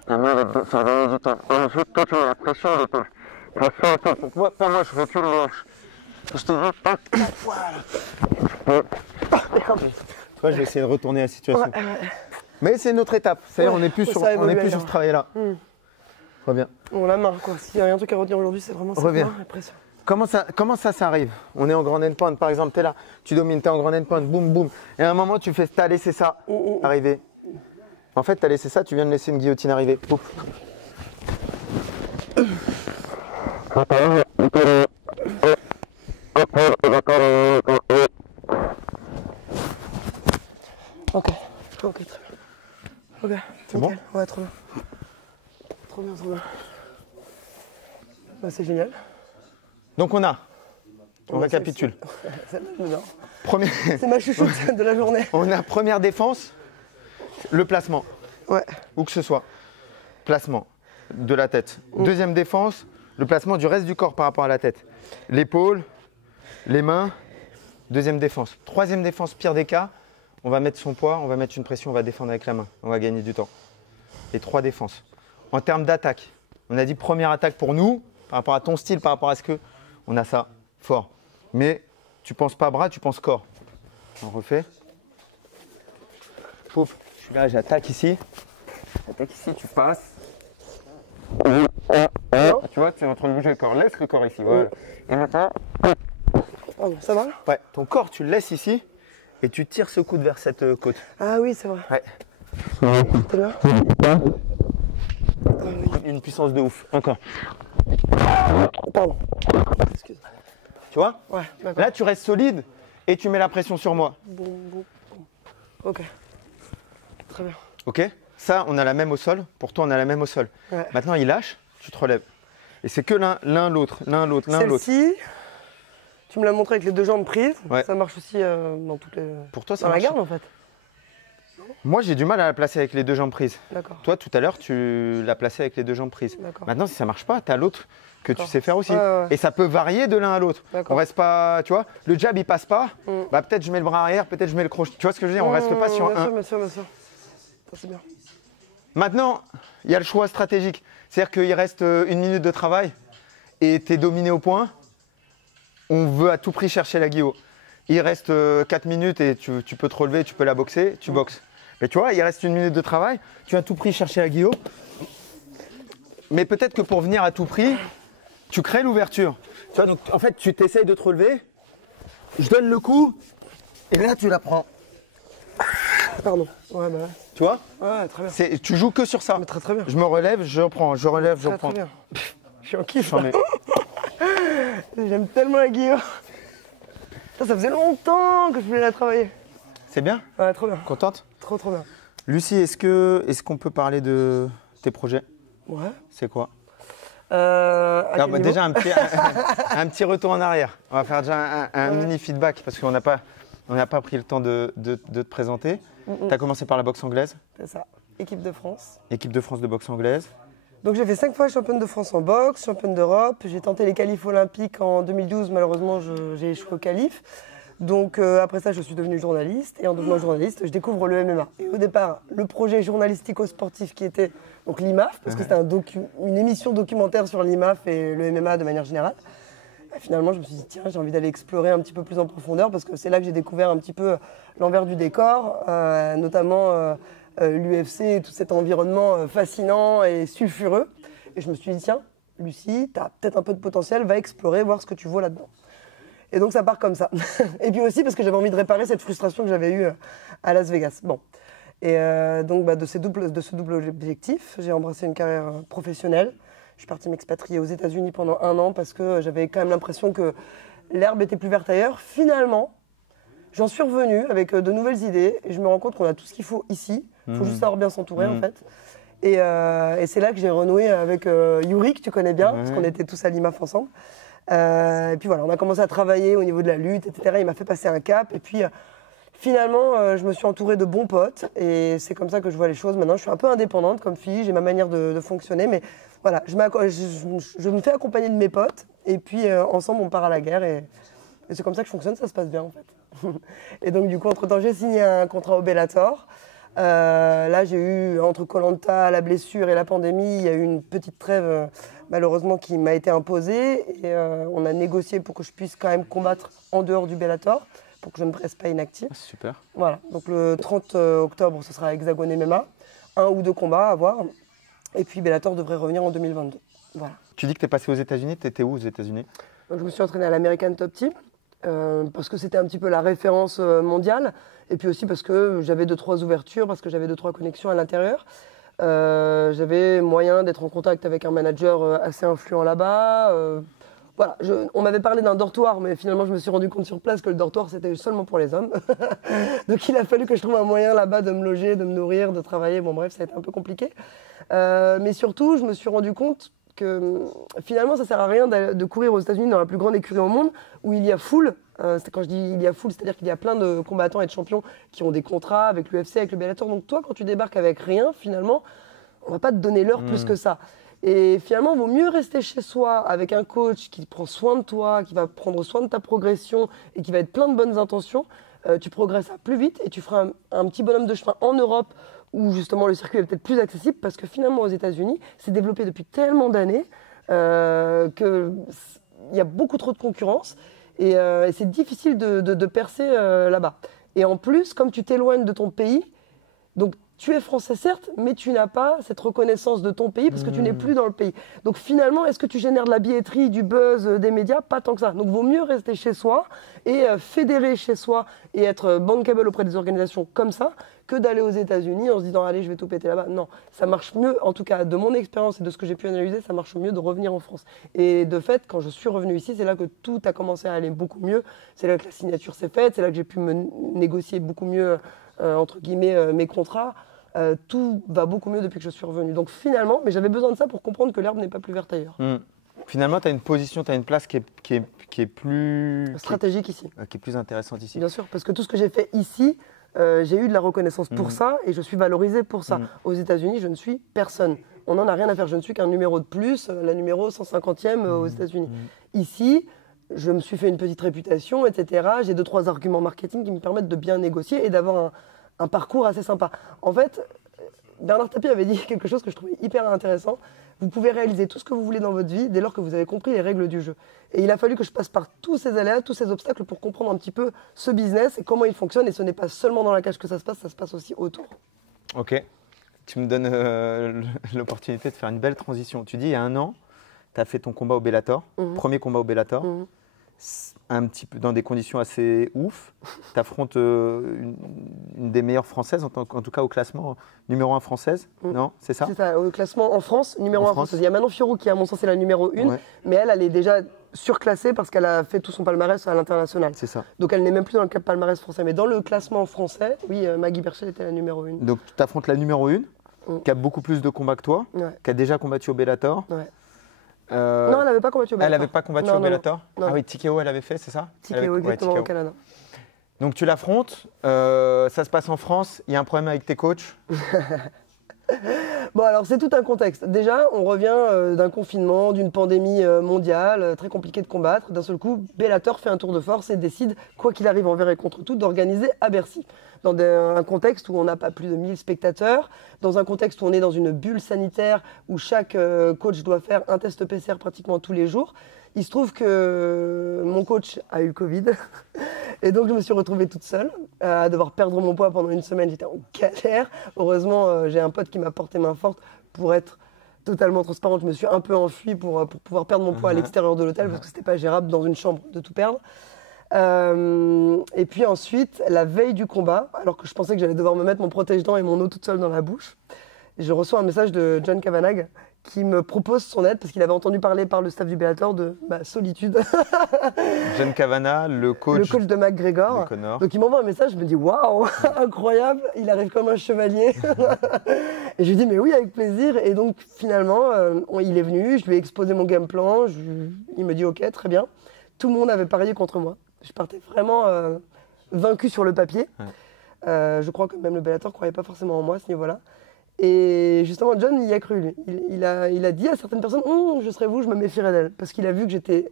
La main va te sauvegarder du temps. Ensuite, toi, tu as la pression de l'épaule. Pression de l'épaule. Moi, je recule le hanche. Je te dis, tac. Voilà. Tu vois, je vais essayer de retourner la situation. Mais c'est une autre étape. C'est-à-dire, on n'est plus sur ce travail-là. Reviens. Bon, la main, quoi. S'il y a un truc à retenir aujourd'hui, c'est vraiment ça. Reviens. Comment ça arrive? On est en grand endpoint, par exemple, tu es là, tu domines, tu es en grand endpoint, boum, boum. Et à un moment, tu as laissé ça arriver. En fait, tu as laissé ça, tu viens de laisser une guillotine arriver. Pouf. Ok, très bien. Ok. C'est bon? Ouais, trop bien. Trop bien. Bah, c'est génial. Donc on récapitule. C'est ma chouchoute de la journée. On a première défense, le placement. Ouais. Où que ce soit. Placement de la tête. Deuxième défense, le placement du reste du corps par rapport à la tête. L'épaule, les mains. Deuxième défense. Troisième défense, pire des cas, on va mettre son poids, on va mettre une pression, on va défendre avec la main. On va gagner du temps. Et 3 défenses. En termes d'attaque, on a dit première attaque pour nous, par rapport à ton style, par rapport à ce que on a ça fort. Mais tu penses pas bras, tu penses corps. On refait. Pouf, je suis là, j'attaque ici. J'attaque ici, tu passes. Tu vois, tu es en train de bouger le corps. Laisse le corps ici. Voilà. Et maintenant. Pardon, ça va? Ouais, ton corps, tu le laisses ici et tu tires ce coude vers cette côte. Ah oui, c'est vrai. Ouais. T'es là? Une puissance de ouf. Encore. Pardon. Excuse. Tu vois? Ouais, d'accord. Là, tu restes solide et tu mets la pression sur moi. Bon. Ok. Très bien. Ok? Ça, on a la même au sol. Pour toi, on a la même au sol. Ouais. Maintenant, il lâche, tu te relèves. Et c'est que l'autre. Celle-ci, tu me l'as montré avec les 2 jambes prises. Ouais. Ça marche aussi dans toutes les. Pour toi, ça dans la marche. garde en fait. Moi, j'ai du mal à la placer avec les 2 jambes prises. D'accord. Toi, tout à l'heure, tu l'as placé avec les 2 jambes prises. D'accord. Maintenant, si ça marche pas, tu as l'autre que tu sais faire aussi. Ouais. Et ça peut varier de l'un à l'autre. D'accord. On reste pas, tu vois, le jab, il passe pas. Bah, peut-être je mets le bras arrière, peut-être je mets le crochet. Tu vois ce que je veux dire? On reste pas sur un. Bien sûr. Ça, c'est bien. Maintenant, il y a le choix stratégique. C'est-à-dire qu'il reste 1 minute de travail et tu es dominé au point. On veut à tout prix chercher la guillot. Il reste 4 minutes et tu peux te relever, tu peux la boxer, tu boxes. Mais tu vois, il reste 1 minute de travail, tu as à tout prix chercher la guillot, mais peut-être que pour venir à tout prix, tu crées l'ouverture. Tu vois, donc en fait, tu t'essayes de te relever, je donne le coup, et là, tu la prends. Pardon. Ouais, bah ouais. Tu vois? Ouais, très bien. Tu joues que sur ça. Mais très très bien. Je me relève, je reprends, je relève, je Très reprends. très bien. Je suis en kiff. J'en ai- J'aime tellement la guillaume. Ça faisait longtemps que je voulais la travailler. C'est bien? Ouais, trop bien. Contente? Trop trop bien. Lucie, est-ce qu'on peut parler de tes projets? Ouais. C'est quoi? À Alors, quel bah, niveau déjà, un petit retour en arrière. On va faire déjà un Ouais. mini feedback parce qu'on n'a pas pris le temps de te présenter. Tu as commencé par la boxe anglaise, C'est ça. Équipe de France. équipe de France de boxe anglaise. Donc j'ai fait 5 fois championne de France en boxe, championne d'Europe. J'ai tenté les qualifs olympiques en 2012. Malheureusement, j'ai échoué au qualif. Donc après ça, je suis devenue journaliste. Et en devenant journaliste, je découvre le MMA. Et au départ, le projet journalistico-sportif qui était donc l'IMAF, parce que c'était une émission documentaire sur l'IMAF et le MMA de manière générale. Et finalement, je me suis dit, tiens, j'ai envie d'aller explorer un petit peu plus en profondeur parce que c'est là que j'ai découvert un petit peu l'envers du décor, notamment l'UFC et tout cet environnement fascinant et sulfureux. Et je me suis dit, tiens, Lucie, tu as peut-être un peu de potentiel, va explorer, voir ce que tu vaux là-dedans. Et donc ça part comme ça. Et puis aussi parce que j'avais envie de réparer cette frustration que j'avais eue à Las Vegas. Bon. Et donc de ce double objectif, j'ai embrassé une carrière professionnelle. Je suis partie m'expatrier aux États-Unis pendant 1 an parce que j'avais quand même l'impression que l'herbe était plus verte ailleurs. Finalement, j'en suis revenue avec de nouvelles idées et je me rends compte qu'on a tout ce qu'il faut ici. Il faut juste savoir bien s'entourer en fait. Et c'est là que j'ai renoué avec Yuri, que tu connais bien, parce qu'on était tous à l'IMAF ensemble. Et puis voilà, on a commencé à travailler au niveau de la lutte, etc. Il m'a fait passer un cap. Et puis finalement, je me suis entourée de bons potes. Et c'est comme ça que je vois les choses. Maintenant, je suis un peu indépendante comme fille, j'ai ma manière de fonctionner. Mais voilà, je me fais accompagner de mes potes. Et puis ensemble, on part à la guerre. Et c'est comme ça que je fonctionne, ça se passe bien en fait. Et donc du coup, entre-temps, j'ai signé un contrat au Bellator. Là, j'ai eu, entre Koh-Lanta, la blessure et la pandémie, il y a eu une petite trêve, malheureusement, qui m'a été imposée. Et on a négocié pour que je puisse quand même combattre en dehors du Bellator, pour que je ne me reste pas inactive. C'est super. Voilà, donc le 30 octobre, ce sera Hexagone MMA. 1 ou 2 combats à voir. Et puis Bellator devrait revenir en 2022. Voilà. Tu dis que tu es passé aux États-Unis. Tu étais où aux États-Unis? Donc, je me suis entraînée à l'American Top Team, parce que c'était un petit peu la référence mondiale. Et puis aussi parce que j'avais 2-3 ouvertures, parce que j'avais 2-3 connexions à l'intérieur. J'avais moyen d'être en contact avec un manager assez influent là-bas. Voilà, on m'avait parlé d'un dortoir, mais finalement je me suis rendu compte sur place que le dortoir c'était seulement pour les hommes. Donc il a fallu que je trouve un moyen là-bas de me loger, de me nourrir, de travailler. Bon bref, ça a été un peu compliqué. Mais surtout, je me suis rendu compte que finalement ça sert à rien de courir aux États-Unis dans la plus grande écurie au monde où il y a foule. Quand je dis il y a foule, c'est-à-dire qu'il y a plein de combattants et de champions qui ont des contrats avec l'UFC, avec le Bellator. Donc toi, quand tu débarques avec rien, finalement, on va pas te donner l'heure plus que ça. Et finalement, il vaut mieux rester chez soi avec un coach qui prend soin de toi, qui va prendre soin de ta progression et qui va être plein de bonnes intentions. Tu progresseras plus vite et tu feras un petit bonhomme de chemin en Europe où justement le circuit est peut-être plus accessible parce que finalement aux États-Unis, c'est développé depuis tellement d'années qu'il y a beaucoup trop de concurrence et c'est difficile de percer là-bas. Et en plus, comme tu t'éloignes de ton pays, donc tu es français certes, mais tu n'as pas cette reconnaissance de ton pays parce que tu n'es plus dans le pays. Donc finalement, est-ce que tu génères de la billetterie, du buzz, des médias? Pas tant que ça. Donc vaut mieux rester chez soi et fédérer chez soi et être bankable auprès des organisations comme ça que d'aller aux États-Unis en se disant allez, je vais tout péter là-bas. Non, ça marche mieux, en tout cas de mon expérience et de ce que j'ai pu analyser, ça marche mieux de revenir en France. Et de fait, quand je suis revenu ici, c'est là que tout a commencé à aller beaucoup mieux. C'est là que la signature s'est faite, c'est là que j'ai pu me négocier beaucoup mieux entre guillemets mes contrats. Tout va beaucoup mieux depuis que je suis revenu. Donc finalement, mais j'avais besoin de ça pour comprendre que l'herbe n'est pas plus verte ailleurs. Finalement, tu as une position, tu as une place qui est plus stratégique ici. Qui est plus intéressante ici. Bien sûr, parce que tout ce que j'ai fait ici, j'ai eu de la reconnaissance pour ça et je suis valorisé pour ça. Aux États-Unis, je ne suis personne. On n'en a rien à faire. Je ne suis qu'un numéro de plus, la numéro 150e aux États-Unis. Ici, je me suis fait une petite réputation, etc. J'ai 2-3 arguments marketing qui me permettent de bien négocier et d'avoir un parcours assez sympa. En fait, Bernard Tapie avait dit quelque chose que je trouvais hyper intéressant. Vous pouvez réaliser tout ce que vous voulez dans votre vie dès lors que vous avez compris les règles du jeu. Et il a fallu que je passe par tous ces aléas, tous ces obstacles pour comprendre un petit peu ce business et comment il fonctionne. Et ce n'est pas seulement dans la cage que ça se passe aussi autour. Ok. tu me donnes l'opportunité de faire une belle transition. Tu dis, il y a un an, tu as fait ton combat au Bellator, premier combat au Bellator, un petit peu dans des conditions assez ouf. Tu affrontes une des meilleures françaises, en tout cas au classement numéro 1 française, non? C'est ça? C'est ça, au classement en France, numéro En 1 France. française. Il y a Manon Fiorot qui, à mon sens, est la numéro 1, Ouais. mais elle est déjà surclassée parce qu'elle a fait tout son palmarès à l'international. C'est ça. Donc elle n'est même plus dans le palmarès français. Mais dans le classement français, oui, Maggie Berchel était la numéro 1. Donc tu affrontes la numéro 1, qui a beaucoup plus de combats que toi, Ouais. qui a déjà combattu au Bellator. Ouais. Euh, Non, elle n'avait pas combattu au Elle Bellator. n'avait pas combattu Non, au non, Bellator? non. Ah oui, TKO, elle avait fait, c'est ça? TKO, Elle avait- ouais, exactement, TKO. au Canada. Donc tu l'affrontes, ça se passe en France, il y a un problème avec tes coachs. Bon, alors c'est tout un contexte. Déjà, on revient d'un confinement, d'une pandémie mondiale, très compliquée de combattre. D'un seul coup, Bellator fait un tour de force et décide, quoi qu'il arrive envers et contre tout, d'organiser à Bercy. Dans un contexte où on n'a pas plus de 1000 spectateurs, dans un contexte où on est dans une bulle sanitaire, où chaque coach doit faire un test PCR pratiquement tous les jours. Il se trouve que mon coach a eu le Covid et donc je me suis retrouvée toute seule à devoir perdre mon poids pendant une semaine. J'étais en galère. Heureusement, j'ai un pote qui m'a porté main forte pour être totalement transparente. Je me suis un peu enfuie pour pouvoir perdre mon poids à l'extérieur de l'hôtel parce que c'était pas gérable dans une chambre de tout perdre. Et puis ensuite, la veille du combat, alors que je pensais que j'allais devoir me mettre mon protège-dents et mon eau toute seule dans la bouche, je reçois un message de John Kavanagh qui me propose son aide parce qu'il avait entendu parler par le staff du Bellator de ma solitude. John Kavanagh, le coach Le coach de McGregor. de Connor. Donc il m'envoie un message, je me dis waouh, incroyable, il arrive comme un chevalier. Et je lui dis mais oui, avec plaisir. Et donc finalement, il est venu, je lui ai exposé mon game plan, il me dit ok, très bien. Tout le monde avait parié contre moi. Je partais vraiment vaincu sur le papier. Ouais. Je crois que même le Bellator ne croyait pas forcément en moi à ce niveau-là. Et justement, John il y a cru, lui. Il a dit à certaines personnes je serais vous, je me méfierais d'elle. Parce qu'il a vu que j'étais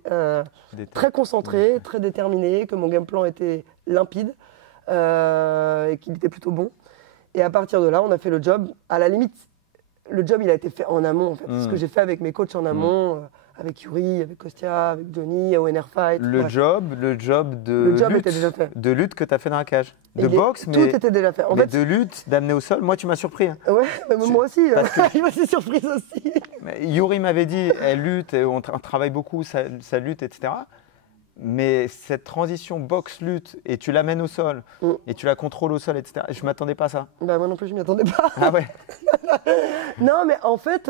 très concentré, très déterminé, que mon game plan était limpide et qu'il était plutôt bon. Et à partir de là, on a fait le job. À la limite, le job, il a été fait en amont, en fait. Ce que j'ai fait avec mes coachs en amont, avec Yuri, avec Kostia, avec Johnny, au NR Fight. Le bref. job de Le job lutte, était déjà fait. de lutte que tu as fait dans la cage. De Et boxe, tout mais, était déjà fait. En mais fait, de lutte, d'amener au sol. Moi, tu m'as surpris. Hein. ouais, mais moi aussi, parce que- il m'a été surprise aussi. Mais Yuri m'avait dit, elle lutte, et on travaille beaucoup, ça lutte, etc. Mais cette transition boxe-lutte, et tu l'amènes au sol, et tu la contrôles au sol, etc. Je ne m'attendais pas à ça. Bah, moi non plus, je m'y attendais pas. Ah ouais. Non, mais en fait,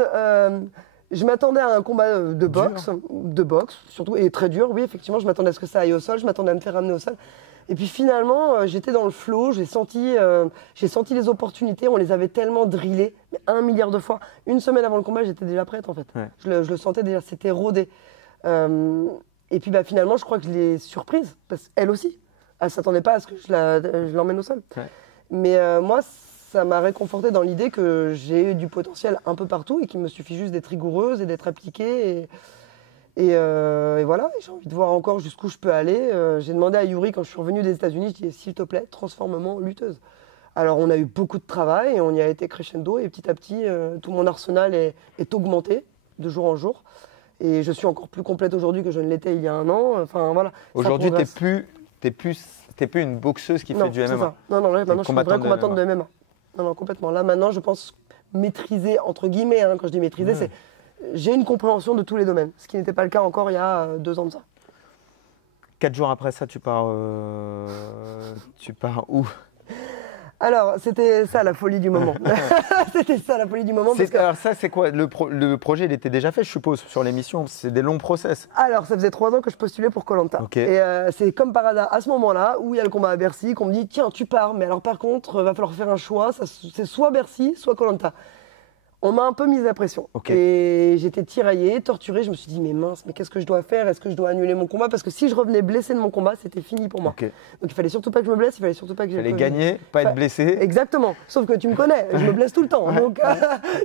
je m'attendais à un combat de boxe, surtout, et très dur, oui, effectivement, je m'attendais à ce que ça aille au sol, je m'attendais à me faire ramener au sol. Et puis finalement, j'étais dans le flow, j'ai senti les opportunités, on les avait tellement drillées, mais 1 milliard de fois. Une semaine avant le combat, j'étais déjà prête en fait. Ouais. Je le sentais déjà, c'était rodé. Et puis bah, finalement, je crois que je l'ai surprise, parce qu'elle aussi. Elle ne s'attendait pas à ce que je l'emmène au sol. Ouais. Mais moi, ça m'a réconforté dans l'idée que j'ai eu du potentiel un peu partout et qu'il me suffit juste d'être rigoureuse et d'être appliquée. Et voilà, j'ai envie de voir encore jusqu'où je peux aller. J'ai demandé à Yuri, quand je suis revenue des États-Unis, je dis s'il te plaît, transforme-moi en lutteuse. Alors on a eu beaucoup de travail et on y a été crescendo et petit à petit, tout mon arsenal est augmenté de jour en jour. Et je suis encore plus complète aujourd'hui que je ne l'étais il y a un an. Enfin voilà. ça Aujourd'hui, tu progresse. n'es plus une boxeuse qui Non, fait du c'est MMA. ça. Non, là, maintenant je suis une vraie combattante de combattante de MMA. Non, complètement. Là maintenant, je pense maîtriser, entre guillemets, hein, quand je dis maîtriser, c'est j'ai une compréhension de tous les domaines, ce qui n'était pas le cas encore il y a 2 ans de ça. 4 jours après ça, tu pars où? Alors, c'était ça la folie du moment. C'était ça la folie du moment. Parce que... Alors ça, c'est quoi le projet, il était déjà fait, je suppose, sur l'émission. C'est des longs process. Alors, ça faisait 3 ans que je postulais pour Koh Lanta. Ok. Et c'est comme par hasard, à ce moment-là, où il y a le combat à Bercy, qu'on me dit, tiens, tu pars, mais alors par contre, va falloir faire un choix, c'est soit Bercy, soit Koh Lanta. On m'a un peu mis la pression. Ok. Et j'étais tiraillée, torturée. Je me suis dit, mais mince, mais qu'est-ce que je dois faire? Est-ce que je dois annuler mon combat? Parce que si je revenais blessée de mon combat, c'était fini pour moi. Ok. Donc il fallait surtout pas que je me blesse, il fallait surtout pas que Il j'ai fallait le Covid. gagner, pas être Enfin, blessé. Exactement. Sauf que tu me connais, je me blesse tout le temps. Donc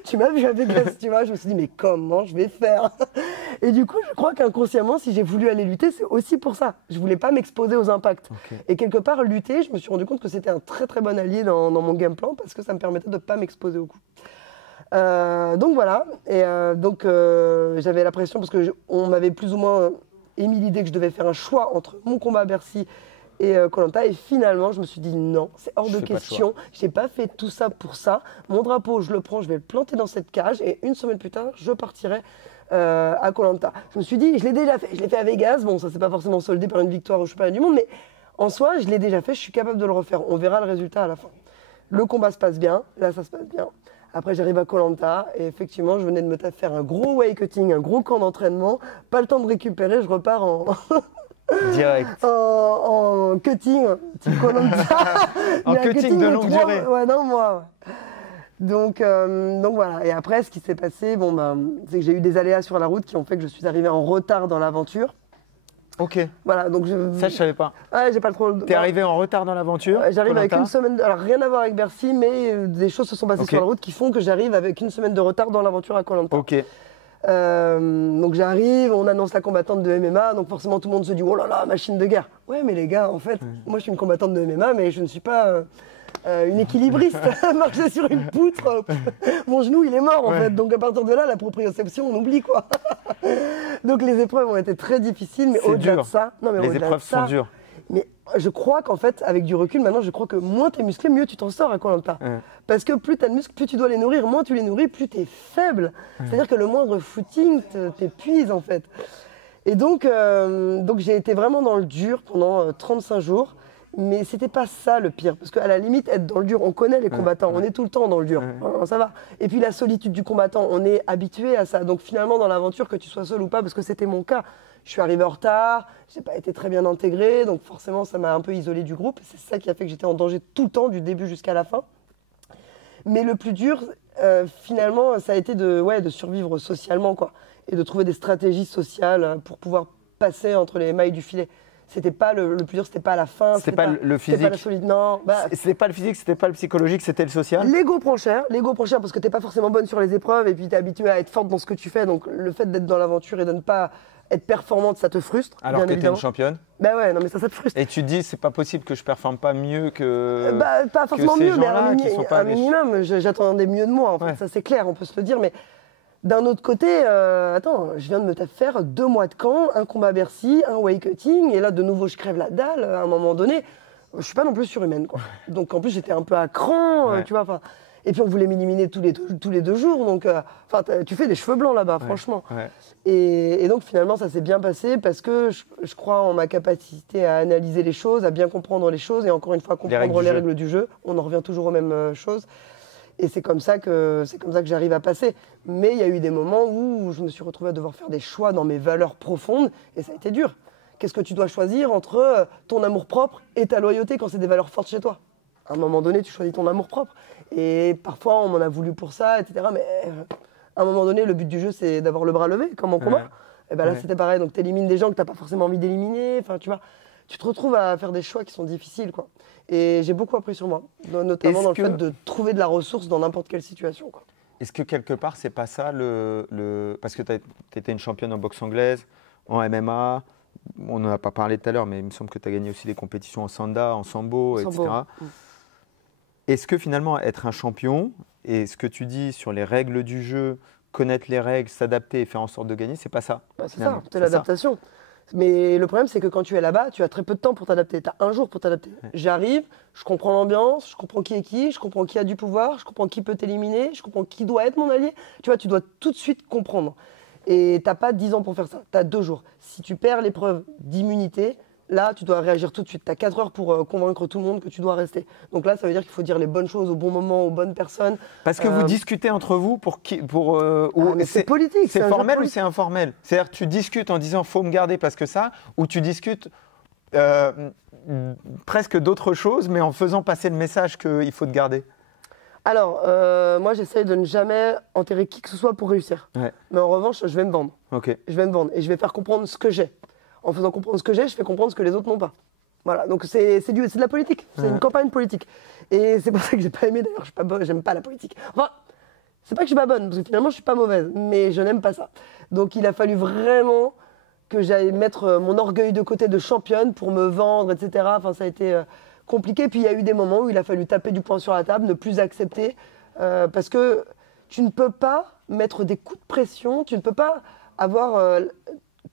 tu m'as vu à Vegas, tu vois. Je me suis dit, mais comment je vais faire? Et du coup, je crois qu'inconsciemment, si j'ai voulu aller lutter, c'est aussi pour ça. Je voulais pas m'exposer aux impacts. Ok. Et quelque part, lutter, je me suis rendu compte que c'était un très très bon allié dans mon game plan parce que ça me permettait de pas m'exposer au coup. Donc voilà, et donc j'avais la pression parce qu'on m'avait plus ou moins émis l'idée que je devais faire un choix entre mon combat à Bercy et Koh-Lanta. Et finalement, je me suis dit non, c'est hors Je de fais pas le question. Je n'ai pas fait tout ça pour ça. Mon drapeau, je le prends, je vais le planter dans cette cage et une semaine plus tard, je partirai à Koh-Lanta. Je me suis dit, je l'ai déjà fait. Je l'ai fait à Vegas. Bon, ça s'est pas forcément soldé par une victoire au championnat du monde, mais en soi, je l'ai déjà fait. Je suis capable de le refaire. On verra le résultat à la fin. Le combat se passe bien. Là, ça se passe bien. Après, j'arrive à Koh-Lanta et effectivement, je venais de me faire un gros weight cutting, un gros camp d'entraînement. Pas le temps de récupérer, je repars en, Direct. en cutting, type Koh-Lanta. En Mais un cutting de longue durée. Ouais, non, moi. Ouais. Donc voilà. Et après, ce qui s'est passé, bon, c'est que j'ai eu des aléas sur la route qui ont fait que je suis arrivé en retard dans l'aventure. Ok. Voilà, donc Ça, je savais pas. Ouais, j'ai pas trop. T'es arrivé en retard dans l'aventure. J'arrive avec Koh-Lanta. une semaine. Alors rien à voir avec Bercy, mais des choses se sont passées Ok. sur la route qui font que j'arrive avec une semaine de retard dans l'aventure à Koh-Lanta. Ok. Donc j'arrive, on annonce la combattante de MMA, donc forcément tout le monde se dit oh là là, machine de guerre. Ouais, mais les gars, en fait, moi je suis une combattante de MMA, mais je ne suis pas une équilibriste. Marcher sur une poutre, mon genou il est mort en Ouais. fait. Donc à partir de là, la proprioception, on oublie quoi. Donc les épreuves ont été très difficiles, mais C'est au-delà dur. de ça, non mais Les au-delà épreuves de ça, sont dures. mais je crois qu'en fait, avec du recul, maintenant, je crois que moins t'es musclé, mieux tu t'en sors à Koh-Lanta. Ouais. Parce que plus t'as de muscles, plus tu dois les nourrir. Moins tu les nourris, plus t'es faible. C'est-à-dire que le moindre footing t'épuise, en fait. Et donc j'ai été vraiment dans le dur pendant 35 jours. Mais c'était pas ça le pire. Parce qu'à la limite, être dans le dur, on connaît les combattants, on est tout le temps dans le dur. Hein, ça va. Et puis la solitude du combattant, on est habitué à ça. Donc finalement, dans l'aventure, que tu sois seul ou pas, parce que c'était mon cas, je suis arrivé en retard, j'ai pas été très bien intégré, donc forcément, ça m'a un peu isolé du groupe. C'est ça qui a fait que j'étais en danger tout le temps, du début jusqu'à la fin. Mais le plus dur, finalement, ça a été de survivre socialement, quoi. Et de trouver des stratégies sociales pour pouvoir passer entre les mailles du filet. C'était pas le plus dur, c'était pas la fin. C'était pas le C'était pas la physique. solide, non. C'était pas le physique, c'était pas le psychologique, c'était le social. L'ego prend cher parce que t'es pas forcément bonne sur les épreuves et puis t'es habitué à être forte dans ce que tu fais. Donc le fait d'être dans l'aventure et de ne pas être performante, ça te frustre. Alors bien que t'es une évidemment. championne. Ben ouais, non mais ça te frustre. Et tu te dis, c'est pas possible que je performe pas mieux que. Pas forcément ces mieux, mais gens-là qui sont pas un des- minimum. J'attendais mieux de moi, en fait. Ouais. Ça c'est clair, on peut se le dire. Mais d'un autre côté, attends, je viens de me faire 2 mois de camp, un combat à Bercy, un weight cutting, et là de nouveau je crève la dalle à un moment donné. Je suis pas non plus surhumaine, quoi. Donc en plus j'étais un peu à cran, Ouais. tu vois. Enfin, et puis on voulait m'éliminer tous les 2 jours, donc tu fais des cheveux blancs là-bas, franchement. Ouais. Et donc finalement ça s'est bien passé parce que je crois en ma capacité à analyser les choses, à bien comprendre les choses et encore une fois comprendre les règles du jeu. On en revient toujours aux mêmes choses. Et c'est comme ça que j'arrive à passer. Mais il y a eu des moments où je me suis retrouvée à devoir faire des choix dans mes valeurs profondes et ça a été dur. Qu'est-ce que tu dois choisir entre ton amour-propre et ta loyauté quand c'est des valeurs fortes chez toi? À un moment donné, tu choisis ton amour-propre. Et parfois, on m'en a voulu pour ça, etc. Mais à un moment donné, le but du jeu, c'est d'avoir le bras levé, comme en combat. Ouais. Et ben là, Ouais. c'était pareil. Donc, tu élimines des gens que tu n'as pas forcément envie d'éliminer. Enfin, tu vois, tu te retrouves à faire des choix qui sont difficiles, quoi. Et j'ai beaucoup appris sur moi, notamment Est-ce dans le que- fait de trouver de la ressource dans n'importe quelle situation, quoi. Est-ce que quelque part, c'est pas ça Parce que tu étais une championne en boxe anglaise, en MMA, on n'en a pas parlé tout à l'heure, mais il me semble que tu as gagné aussi des compétitions en sanda, en sambo, Sambo. etc. Est-ce que finalement, être un champion, et ce que tu dis sur les règles du jeu, connaître les règles, s'adapter et faire en sorte de gagner, c'est pas ça Bah, c'est finalement. ça, c'est l'adaptation. Mais le problème, c'est que quand tu es là-bas, tu as très peu de temps pour t'adapter. Tu as un jour pour t'adapter. J'arrive, je comprends l'ambiance, je comprends qui est qui, je comprends qui a du pouvoir, je comprends qui peut t'éliminer, je comprends qui doit être mon allié. Tu vois, tu dois tout de suite comprendre. Et tu n'as pas 10 ans pour faire ça, tu as 2 jours. Si tu perds l'épreuve d'immunité, là, tu dois réagir tout de suite. Tu as 4 heures pour convaincre tout le monde que tu dois rester. Donc là, ça veut dire qu'il faut dire les bonnes choses au bon moment, aux bonnes personnes. Parce que vous discutez entre vous Mais c'est politique. C'est un jeu formel ou politique. c'est informel? C'est-à-dire que tu discutes en disant faut me garder parce que ça, ou tu discutes presque d'autres choses, mais en faisant passer le message qu'il faut te garder. Alors, moi, j'essaye de ne jamais enterrer qui que ce soit pour réussir. Ouais. Mais en revanche, je vais me vendre. Ok. Je vais me vendre et je vais faire comprendre ce que j'ai. En faisant comprendre ce que j'ai, je fais comprendre ce que les autres n'ont pas. Voilà, donc c'est de la politique, c'est une campagne politique. Et c'est pour ça que j'ai pas aimé, d'ailleurs, je suis pas bonne, j'aime pas la politique. Enfin, c'est pas que je suis pas bonne, parce que finalement je suis pas mauvaise, mais je n'aime pas ça. Donc il a fallu vraiment que j'aille mettre mon orgueil de côté de championne pour me vendre, etc. Enfin, ça a été compliqué. Puis il y a eu des moments où il a fallu taper du poing sur la table, ne plus accepter, parce que tu ne peux pas mettre des coups de pression, tu ne peux pas avoir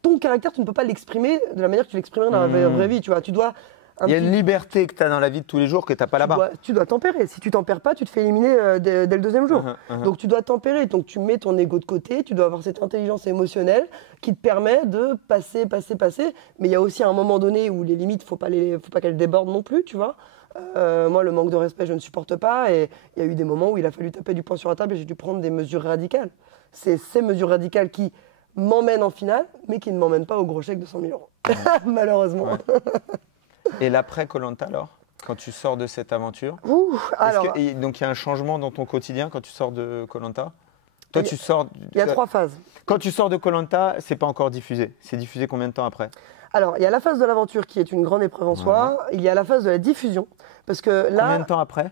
ton caractère, tu ne peux pas l'exprimer de la manière que tu l'exprimerais dans la vraie vie. Tu vois, tu dois Il y a une liberté que tu as dans la vie de tous les jours que tu n'as pas là-bas. Tu dois tempérer. Si tu tempères pas, tu te fais éliminer dès le deuxième jour. Donc tu dois tempérer. Donc tu mets ton ego de côté. Tu dois avoir cette intelligence émotionnelle qui te permet de passer. Mais il y a aussi un moment donné où les limites, faut pas qu'elles débordent non plus, tu vois. Moi, le manque de respect, je ne supporte pas. Et il y a eu des moments où il a fallu taper du poing sur la table et j'ai dû prendre des mesures radicales. C'est ces mesures radicales qui m'emmènent en finale, mais qui ne m'emmènent pas au gros chèque de 100 000 €. Malheureusement. Ouais. Et l'après Koh Lanta alors, quand tu sors de cette aventure, donc il y a un changement dans ton quotidien quand tu sors de Koh Lanta. Toi, tu sors. Il y a 3 phases. Quand tu sors de Koh Lanta, c'est pas encore diffusé. C'est diffusé combien de temps après? Alors, il y a la phase de l'aventure qui est une grande épreuve en soi. Il y a la phase de la diffusion, parce que là. Combien de temps après?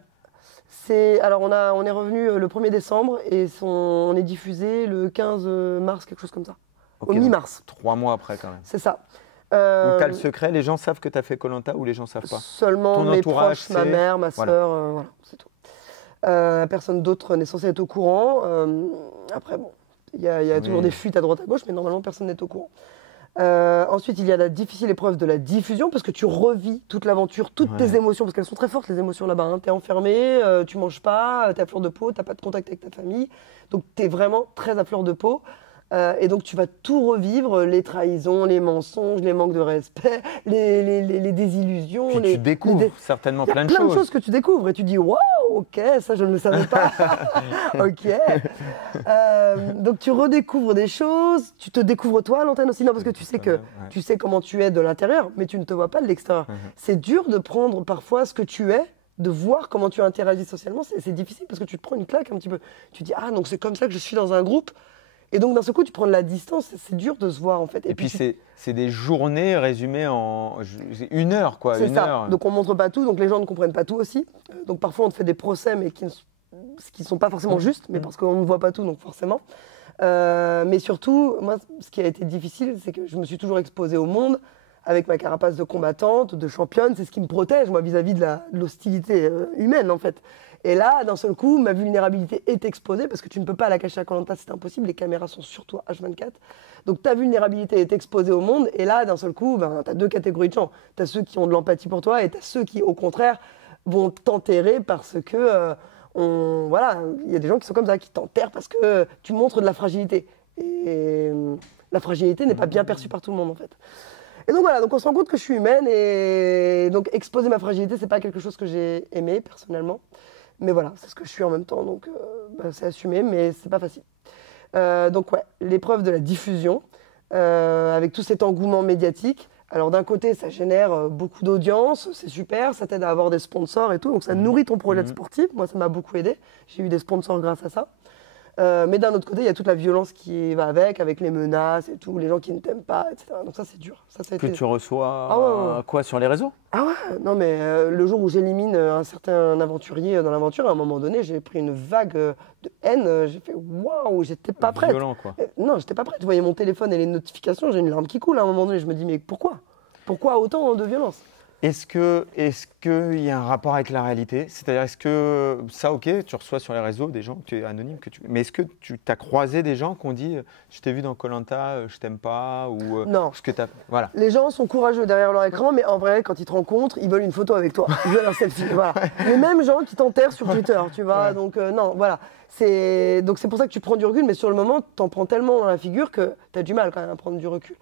Alors, on est revenu le 1er décembre et on est diffusé le 15 mars, quelque chose comme ça. Okay, au mi-mars. 3 mois après quand même. C'est ça. Où tu as le secret, les gens savent que tu as fait Koh Lanta ou les gens savent pas? Seulement ton mes entourage, proches, ma mère, ma soeur, voilà, c'est tout. Personne d'autre n'est censé être au courant. Après, bon, il y a toujours des fuites à droite à gauche, mais normalement, personne n'est au courant. Ensuite, il y a la difficile épreuve de la diffusion, parce que tu revis toute l'aventure, toutes tes émotions, parce qu'elles sont très fortes, les émotions là-bas. Hein. Tu es enfermé, tu manges pas, tu es à fleur de peau, tu n'as pas de contact avec ta famille. Donc, tu es vraiment très à fleur de peau. Et donc, tu vas tout revivre, les trahisons, les mensonges, les manques de respect, les désillusions. Puis tu découvres certainement plein de choses. Plein de choses que tu découvres et tu dis « Waouh, ok, ça je ne le savais pas. » Ok. Donc, tu redécouvres des choses, tu te découvres toi à l'antenne aussi. Non, parce que tu sais comment tu es de l'intérieur, mais tu ne te vois pas de l'extérieur. C'est dur de prendre parfois ce que tu es, de voir comment tu interagis socialement. C'est difficile parce que tu te prends une claque un petit peu. Tu dis « Ah, donc c'est comme ça que je suis dans un groupe. » Et donc, d'un seul coup, tu prends de la distance, c'est dur de se voir, en fait. Et puis c'est des journées résumées en 1 heure, quoi. C'est ça. Donc, on ne montre pas tout, donc les gens ne comprennent pas tout aussi. Donc, parfois, on te fait des procès, mais qui ne sont pas forcément justes, mais parce qu'on ne voit pas tout, donc forcément. Mais surtout, moi, ce qui a été difficile, c'est que je me suis toujours exposée au monde avec ma carapace de combattante, de championne. C'est ce qui me protège, moi, vis-à-vis de l'hostilité humaine, en fait. Et là, d'un seul coup, ma vulnérabilité est exposée parce que tu ne peux pas la cacher à Koh Lanta, c'est impossible. Les caméras sont sur toi H24. Donc ta vulnérabilité est exposée au monde. Et là, d'un seul coup, tu as 2 catégories de gens. Tu as ceux qui ont de l'empathie pour toi et tu as ceux qui, au contraire, vont t'enterrer parce que, voilà, il y a des gens qui sont comme ça, qui t'enterrent parce que tu montres de la fragilité. Et la fragilité n'est pas bien perçue par tout le monde, en fait. Et donc voilà, donc on se rend compte que je suis humaine et donc exposer ma fragilité, c'est pas quelque chose que j'ai aimé personnellement. Mais voilà, c'est ce que je suis en même temps, donc c'est assumé, mais c'est pas facile. Donc ouais, l'épreuve de la diffusion, avec tout cet engouement médiatique. Alors d'un côté, ça génère beaucoup d'audience, c'est super, ça t'aide à avoir des sponsors et tout, donc ça nourrit ton projet de sportif. Moi, ça m'a beaucoup aidé, j'ai eu des sponsors grâce à ça. Mais d'un autre côté, il y a toute la violence qui va avec les menaces et tout, les gens qui ne t'aiment pas, etc. Donc ça, c'est dur. Ça a été... tu reçois quoi sur les réseaux? Ah ouais, non mais le jour où j'élimine un certain aventurier dans l'aventure, à un moment donné, j'ai pris une vague de haine. J'ai fait waouh, j'étais pas prête. Violent, quoi. Non, j'étais pas prête. Je voyais mon téléphone et les notifications, j'ai une larme qui coule à un moment donné. Je me dis mais pourquoi? Pourquoi autant de violence? Est-ce qu'il y a un rapport avec la réalité? C'est-à-dire, est-ce que ça, ok, tu reçois sur les réseaux des gens que tu es anonyme, mais est-ce que tu as croisé des gens qui ont dit je t'ai vu dans Koh Lanta, je t'aime pas ou non. Ce que voilà. Les gens sont courageux derrière leur écran, mais en vrai, quand ils te rencontrent, ils veulent une photo avec toi. Ils veulent un selfie. Voilà. Les mêmes gens qui t'enterrent sur Twitter, tu vois. Ouais. Donc non, voilà. Donc c'est pour ça que tu prends du recul, mais sur le moment, t'en prends tellement dans la figure que t'as du mal quand même à prendre du recul.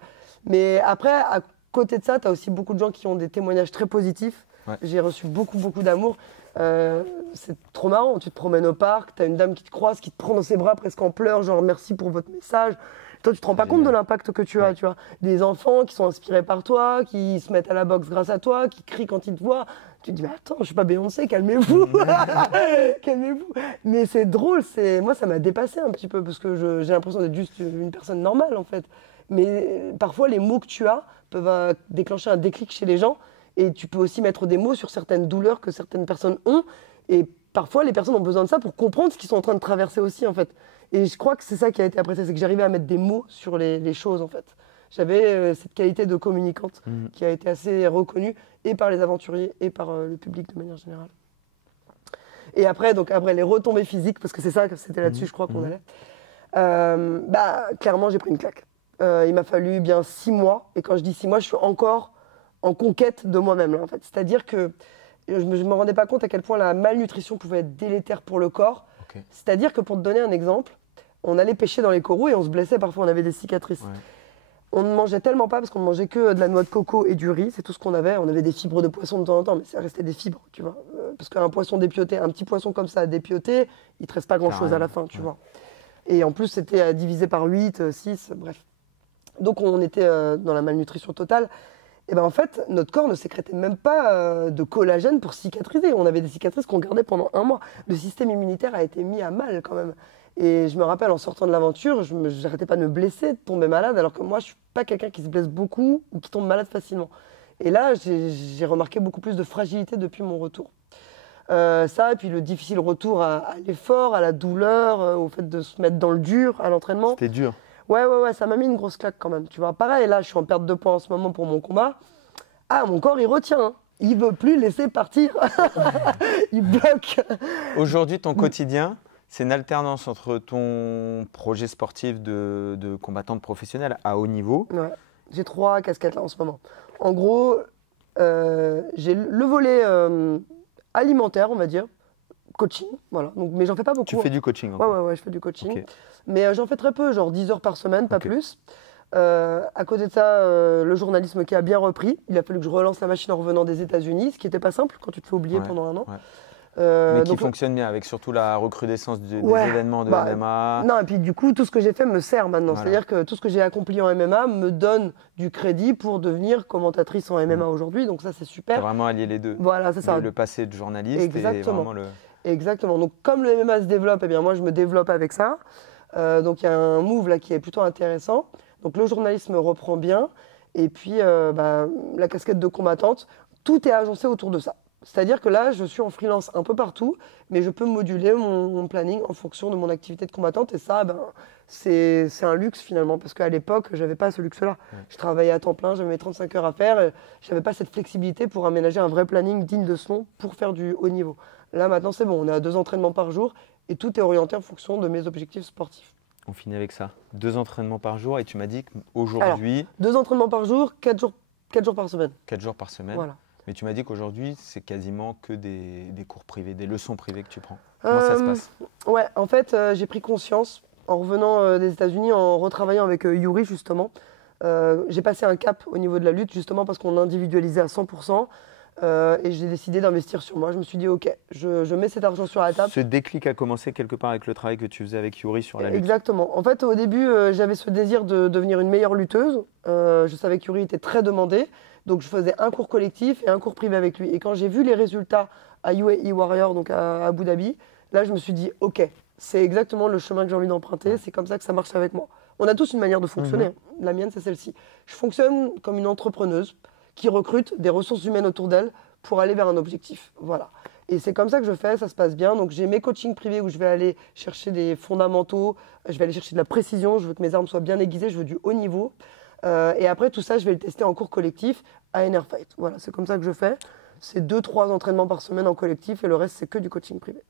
Mais après, à côté de ça, tu as aussi beaucoup de gens qui ont des témoignages très positifs. Ouais. J'ai reçu beaucoup d'amour. C'est trop marrant. Tu te promènes au parc, tu as une dame qui te croise, qui te prend dans ses bras presque en pleurs, genre merci pour votre message. Toi, tu te rends pas compte de l'impact que tu as, tu vois. Des enfants qui sont inspirés par toi, qui se mettent à la boxe grâce à toi, qui crient quand ils te voient. Tu te dis, mais attends, je suis pas Beyoncé, calmez-vous. Calmez-vous. Mais c'est drôle, moi, ça m'a dépassé un petit peu parce que j'ai l'impression d'être juste une personne normale, en fait. Mais parfois, les mots que tu as peuvent déclencher un déclic chez les gens et tu peux aussi mettre des mots sur certaines douleurs que certaines personnes ont et parfois les personnes ont besoin de ça pour comprendre ce qu'ils sont en train de traverser aussi en fait. Et je crois que c'est ça qui a été apprécié, c'est que j'arrivais à mettre des mots sur les choses en fait. J'avais cette qualité de communicante qui a été assez reconnue et par les aventuriers et par le public de manière générale. Et après les retombées physiques, parce que c'est ça, c'était là-dessus je crois qu'on allait, clairement j'ai pris une claque. Il m'a fallu bien 6 mois, et quand je dis 6 mois, je suis encore en conquête de moi-même, là, en fait. C'est-à-dire que je ne me rendais pas compte à quel point la malnutrition pouvait être délétère pour le corps. Ok. C'est-à-dire que pour te donner un exemple, on allait pêcher dans les coraux et on se blessait parfois, on avait des cicatrices. Ouais. On ne mangeait tellement pas parce qu'on ne mangeait que de la noix de coco et du riz, c'est tout ce qu'on avait. On avait des fibres de poisson de temps en temps, mais ça restait des fibres, tu vois. Parce qu'un poisson dépioté, un petit poisson comme ça dépioté, il ne te reste pas grand-chose à la fin, tu vois. Et en plus, c'était divisé par 8, 6, bref. Donc on était dans la malnutrition totale. Et ben en fait, notre corps ne sécrétait même pas de collagène pour cicatriser. On avait des cicatrices qu'on gardait pendant 1 mois. Le système immunitaire a été mis à mal quand même. Et je me rappelle en sortant de l'aventure, je n'arrêtais pas de me blesser, de tomber malade, alors que moi je suis pas quelqu'un qui se blesse beaucoup ou qui tombe malade facilement. Et là, j'ai remarqué beaucoup plus de fragilité depuis mon retour. Ça, et puis le difficile retour à l'effort, à la douleur, au fait de se mettre dans le dur, à l'entraînement. C'était dur. Ouais, ça m'a mis une grosse claque quand même. Tu vois, pareil, là, je suis en perte de poids en ce moment pour mon combat. Ah, mon corps, il retient. Hein. Il veut plus laisser partir. Il bloque. Aujourd'hui, ton quotidien, c'est une alternance entre ton projet sportif de combattante professionnelle à haut niveau. Ouais. J'ai 3 casquettes là en ce moment. En gros, j'ai le volet alimentaire, on va dire, coaching, voilà. Donc, mais j'en fais pas beaucoup. Tu fais du coaching encore. Ouais, je fais du coaching. Ok. Mais j'en fais très peu, genre 10 heures par semaine, pas Ok. plus. À côté de ça, le journalisme qui a bien repris. Il a fallu que je relance la machine en revenant des États-Unis, ce qui n'était pas simple quand tu te fais oublier Ouais, pendant 1 an. ouais. Mais qui donc, fonctionne bien, avec surtout la recrudescence des Ouais, événements de bah, MMA. non, et puis du coup, tout ce que j'ai fait me sert maintenant. Voilà. C'est-à-dire que tout ce que j'ai accompli en MMA me donne du crédit pour devenir commentatrice en MMA aujourd'hui. Donc ça, c'est Tu as super. vraiment allié les deux. Voilà, c'est ça. Le passé de journaliste et Exactement. vraiment le... Exactement. Donc comme le MMA se développe, eh bien moi, je me développe avec ça. Donc il y a un move là qui est plutôt intéressant. Donc le journalisme reprend bien. Et puis la casquette de combattante, tout est agencé autour de ça. C'est-à-dire que là, je suis en freelance un peu partout, mais je peux moduler mon planning en fonction de mon activité de combattante. Et ça, c'est un luxe finalement, parce qu'à l'époque, je n'avais pas ce luxe-là. Ouais. Je travaillais à temps plein, j'avais mes 35 heures à faire, et je n'avais pas cette flexibilité pour aménager un vrai planning digne de ce nom pour faire du haut niveau. Là, maintenant, c'est bon, on est à 2 entraînements par jour, et tout est orienté en fonction de mes objectifs sportifs. On finit avec ça. 2 entraînements par jour et tu m'as dit qu'aujourd'hui, 2 entraînements par jour, 4 jours par semaine. 4 jours par semaine. Voilà. Mais tu m'as dit qu'aujourd'hui, c'est quasiment que des cours privés, des leçons privées que tu prends. Comment ça se passe? Ouais, en fait, j'ai pris conscience en revenant des États-Unis, en retravaillant avec Yuri justement. J'ai passé un cap au niveau de la lutte justement parce qu'on individualisait à 100%. Et j'ai décidé d'investir sur moi. Je me suis dit, ok, je mets cet argent sur la table. Ce déclic a commencé quelque part avec le travail que tu faisais avec Yuri sur la lutte. Exactement. En fait, au début, j'avais ce désir de devenir une meilleure lutteuse. Je savais que Yuri était très demandé. Donc, je faisais un cours collectif et un cours privé avec lui. Et quand j'ai vu les résultats à UAE Warrior, donc à Abu Dhabi, là, je me suis dit, ok, c'est exactement le chemin que j'ai envie d'emprunter. C'est comme ça que ça marche avec moi. On a tous une manière de fonctionner. La mienne, c'est celle-ci. Je fonctionne comme une entrepreneuse qui recrute des ressources humaines autour d'elle pour aller vers un objectif. Voilà. Et c'est comme ça que je fais, ça se passe bien. Donc j'ai mes coachings privés où je vais aller chercher des fondamentaux, je vais aller chercher de la précision, je veux que mes armes soient bien aiguisées, je veux du haut niveau. Et après tout ça, je vais le tester en cours collectif à NR Fight. Voilà, c'est comme ça que je fais. C'est 2-3 entraînements par semaine en collectif et le reste, c'est que du coaching privé.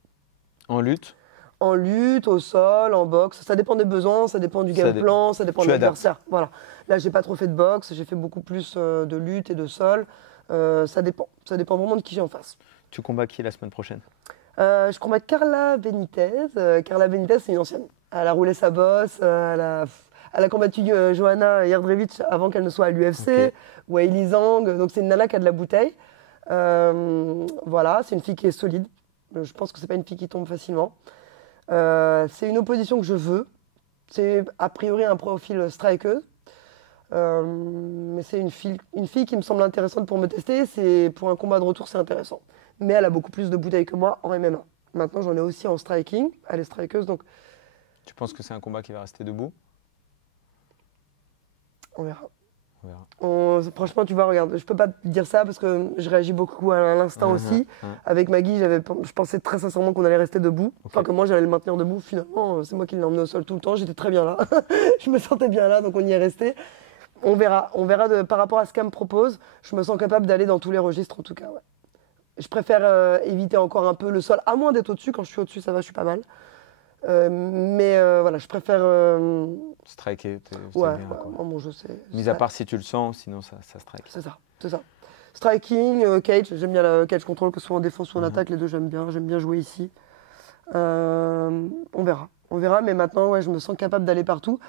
En lutte? En lutte, au sol, en boxe, ça dépend des besoins, ça dépend du game plan, ça dépend de l'adversaire. Voilà. Là, j'ai pas trop fait de boxe, j'ai fait beaucoup plus de lutte et de sol. Ça dépend vraiment de qui j'ai en face. Tu combats qui la semaine prochaine? Je combats Carla Benitez. Carla Benitez, c'est une ancienne. Elle a roulé sa bosse, elle a combattu Johanna Jędrzejczyk avant qu'elle ne soit à l'UFC, ou à Weili Zhang. Donc c'est une nana qui a de la bouteille. Voilà, c'est une fille qui est solide. Je pense que c'est pas une fille qui tombe facilement. C'est une opposition que je veux. C'est a priori un profil strikeuse. Mais c'est une fille qui me semble intéressante pour me tester. Pour un combat de retour, c'est intéressant. Mais elle a beaucoup plus de bouteilles que moi en MMA. Maintenant, j'en ai aussi en striking. Elle est strikeuse, donc Tu penses que c'est un combat qui va rester debout? on verra. On verra. Franchement, tu vois, regarde, je peux pas te dire ça parce que je réagis beaucoup à l'instinct aussi. Avec Maggie, je pensais très sincèrement qu'on allait rester debout. Enfin, que moi, j'allais le maintenir debout. Finalement, c'est moi qui l'ai emmené au sol tout le temps. J'étais très bien là. Je me sentais bien là, donc on y est resté. On verra par rapport à ce qu'elle me propose. Je me sens capable d'aller dans tous les registres, en tout cas. Ouais. Je préfère éviter encore un peu le sol, à moins d'être au-dessus. Quand je suis au-dessus, ça va, je suis pas mal. Voilà, je préfère. Striker, c'est Ouais, bien. Quoi. mon jeu, c'est. Mis à part si tu le sens, sinon ça strike. C'est ça, c'est ça. Striking, cage, j'aime bien la cage control, que ce soit en défense ou en attaque, les deux j'aime bien jouer ici. On verra, mais maintenant ouais, je me sens capable d'aller partout.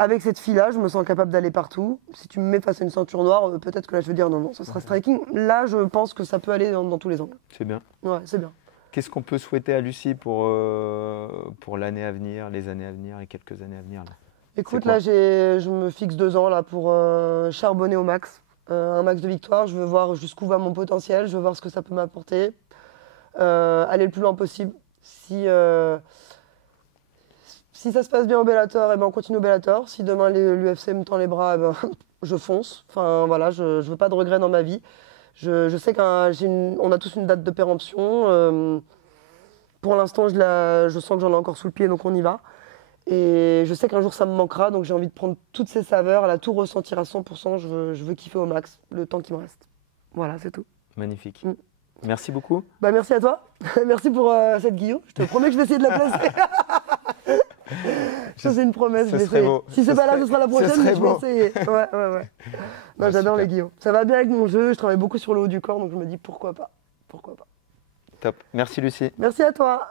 Avec cette fille-là, je me sens capable d'aller partout. Si tu me mets face à une ceinture noire, peut-être que là je vais dire non, ce sera striking. Là, je pense que ça peut aller dans tous les angles. C'est bien. Ouais, c'est bien. Qu'est-ce qu'on peut souhaiter à Lucie pour l'année à venir, les années à venir et quelques années à venir là? Écoute, là, je me fixe 2 ans là, pour charbonner au max. Un max de victoire. Je veux voir jusqu'où va mon potentiel. Je veux voir ce que ça peut m'apporter. Aller le plus loin possible. Si ça se passe bien au Bellator, eh ben on continue au Bellator. Si demain l'UFC me tend les bras, eh ben, je fonce. Enfin voilà, je veux pas de regrets dans ma vie. Je sais qu'on a tous une date de péremption. Pour l'instant, je sens que j'en ai encore sous le pied, donc on y va. Et je sais qu'un jour ça me manquera, donc j'ai envie de prendre toutes ces saveurs, la tout ressentir à 100%. Je veux kiffer au max le temps qui me reste. Voilà, c'est tout. Magnifique. Merci beaucoup. Bah, merci à toi. Merci pour cette Guillaume. Je te promets que je vais essayer de la placer. Ça, c'est une promesse. Ce serait beau. Si c'est pas là, ce sera la prochaine, mais je vais beau. essayer. Ouais. Non, j'adore les Guillaume. Ça va bien avec mon jeu. Je travaille beaucoup sur le haut du corps, donc je me dis pourquoi pas. Top. Merci Lucie. Merci à toi.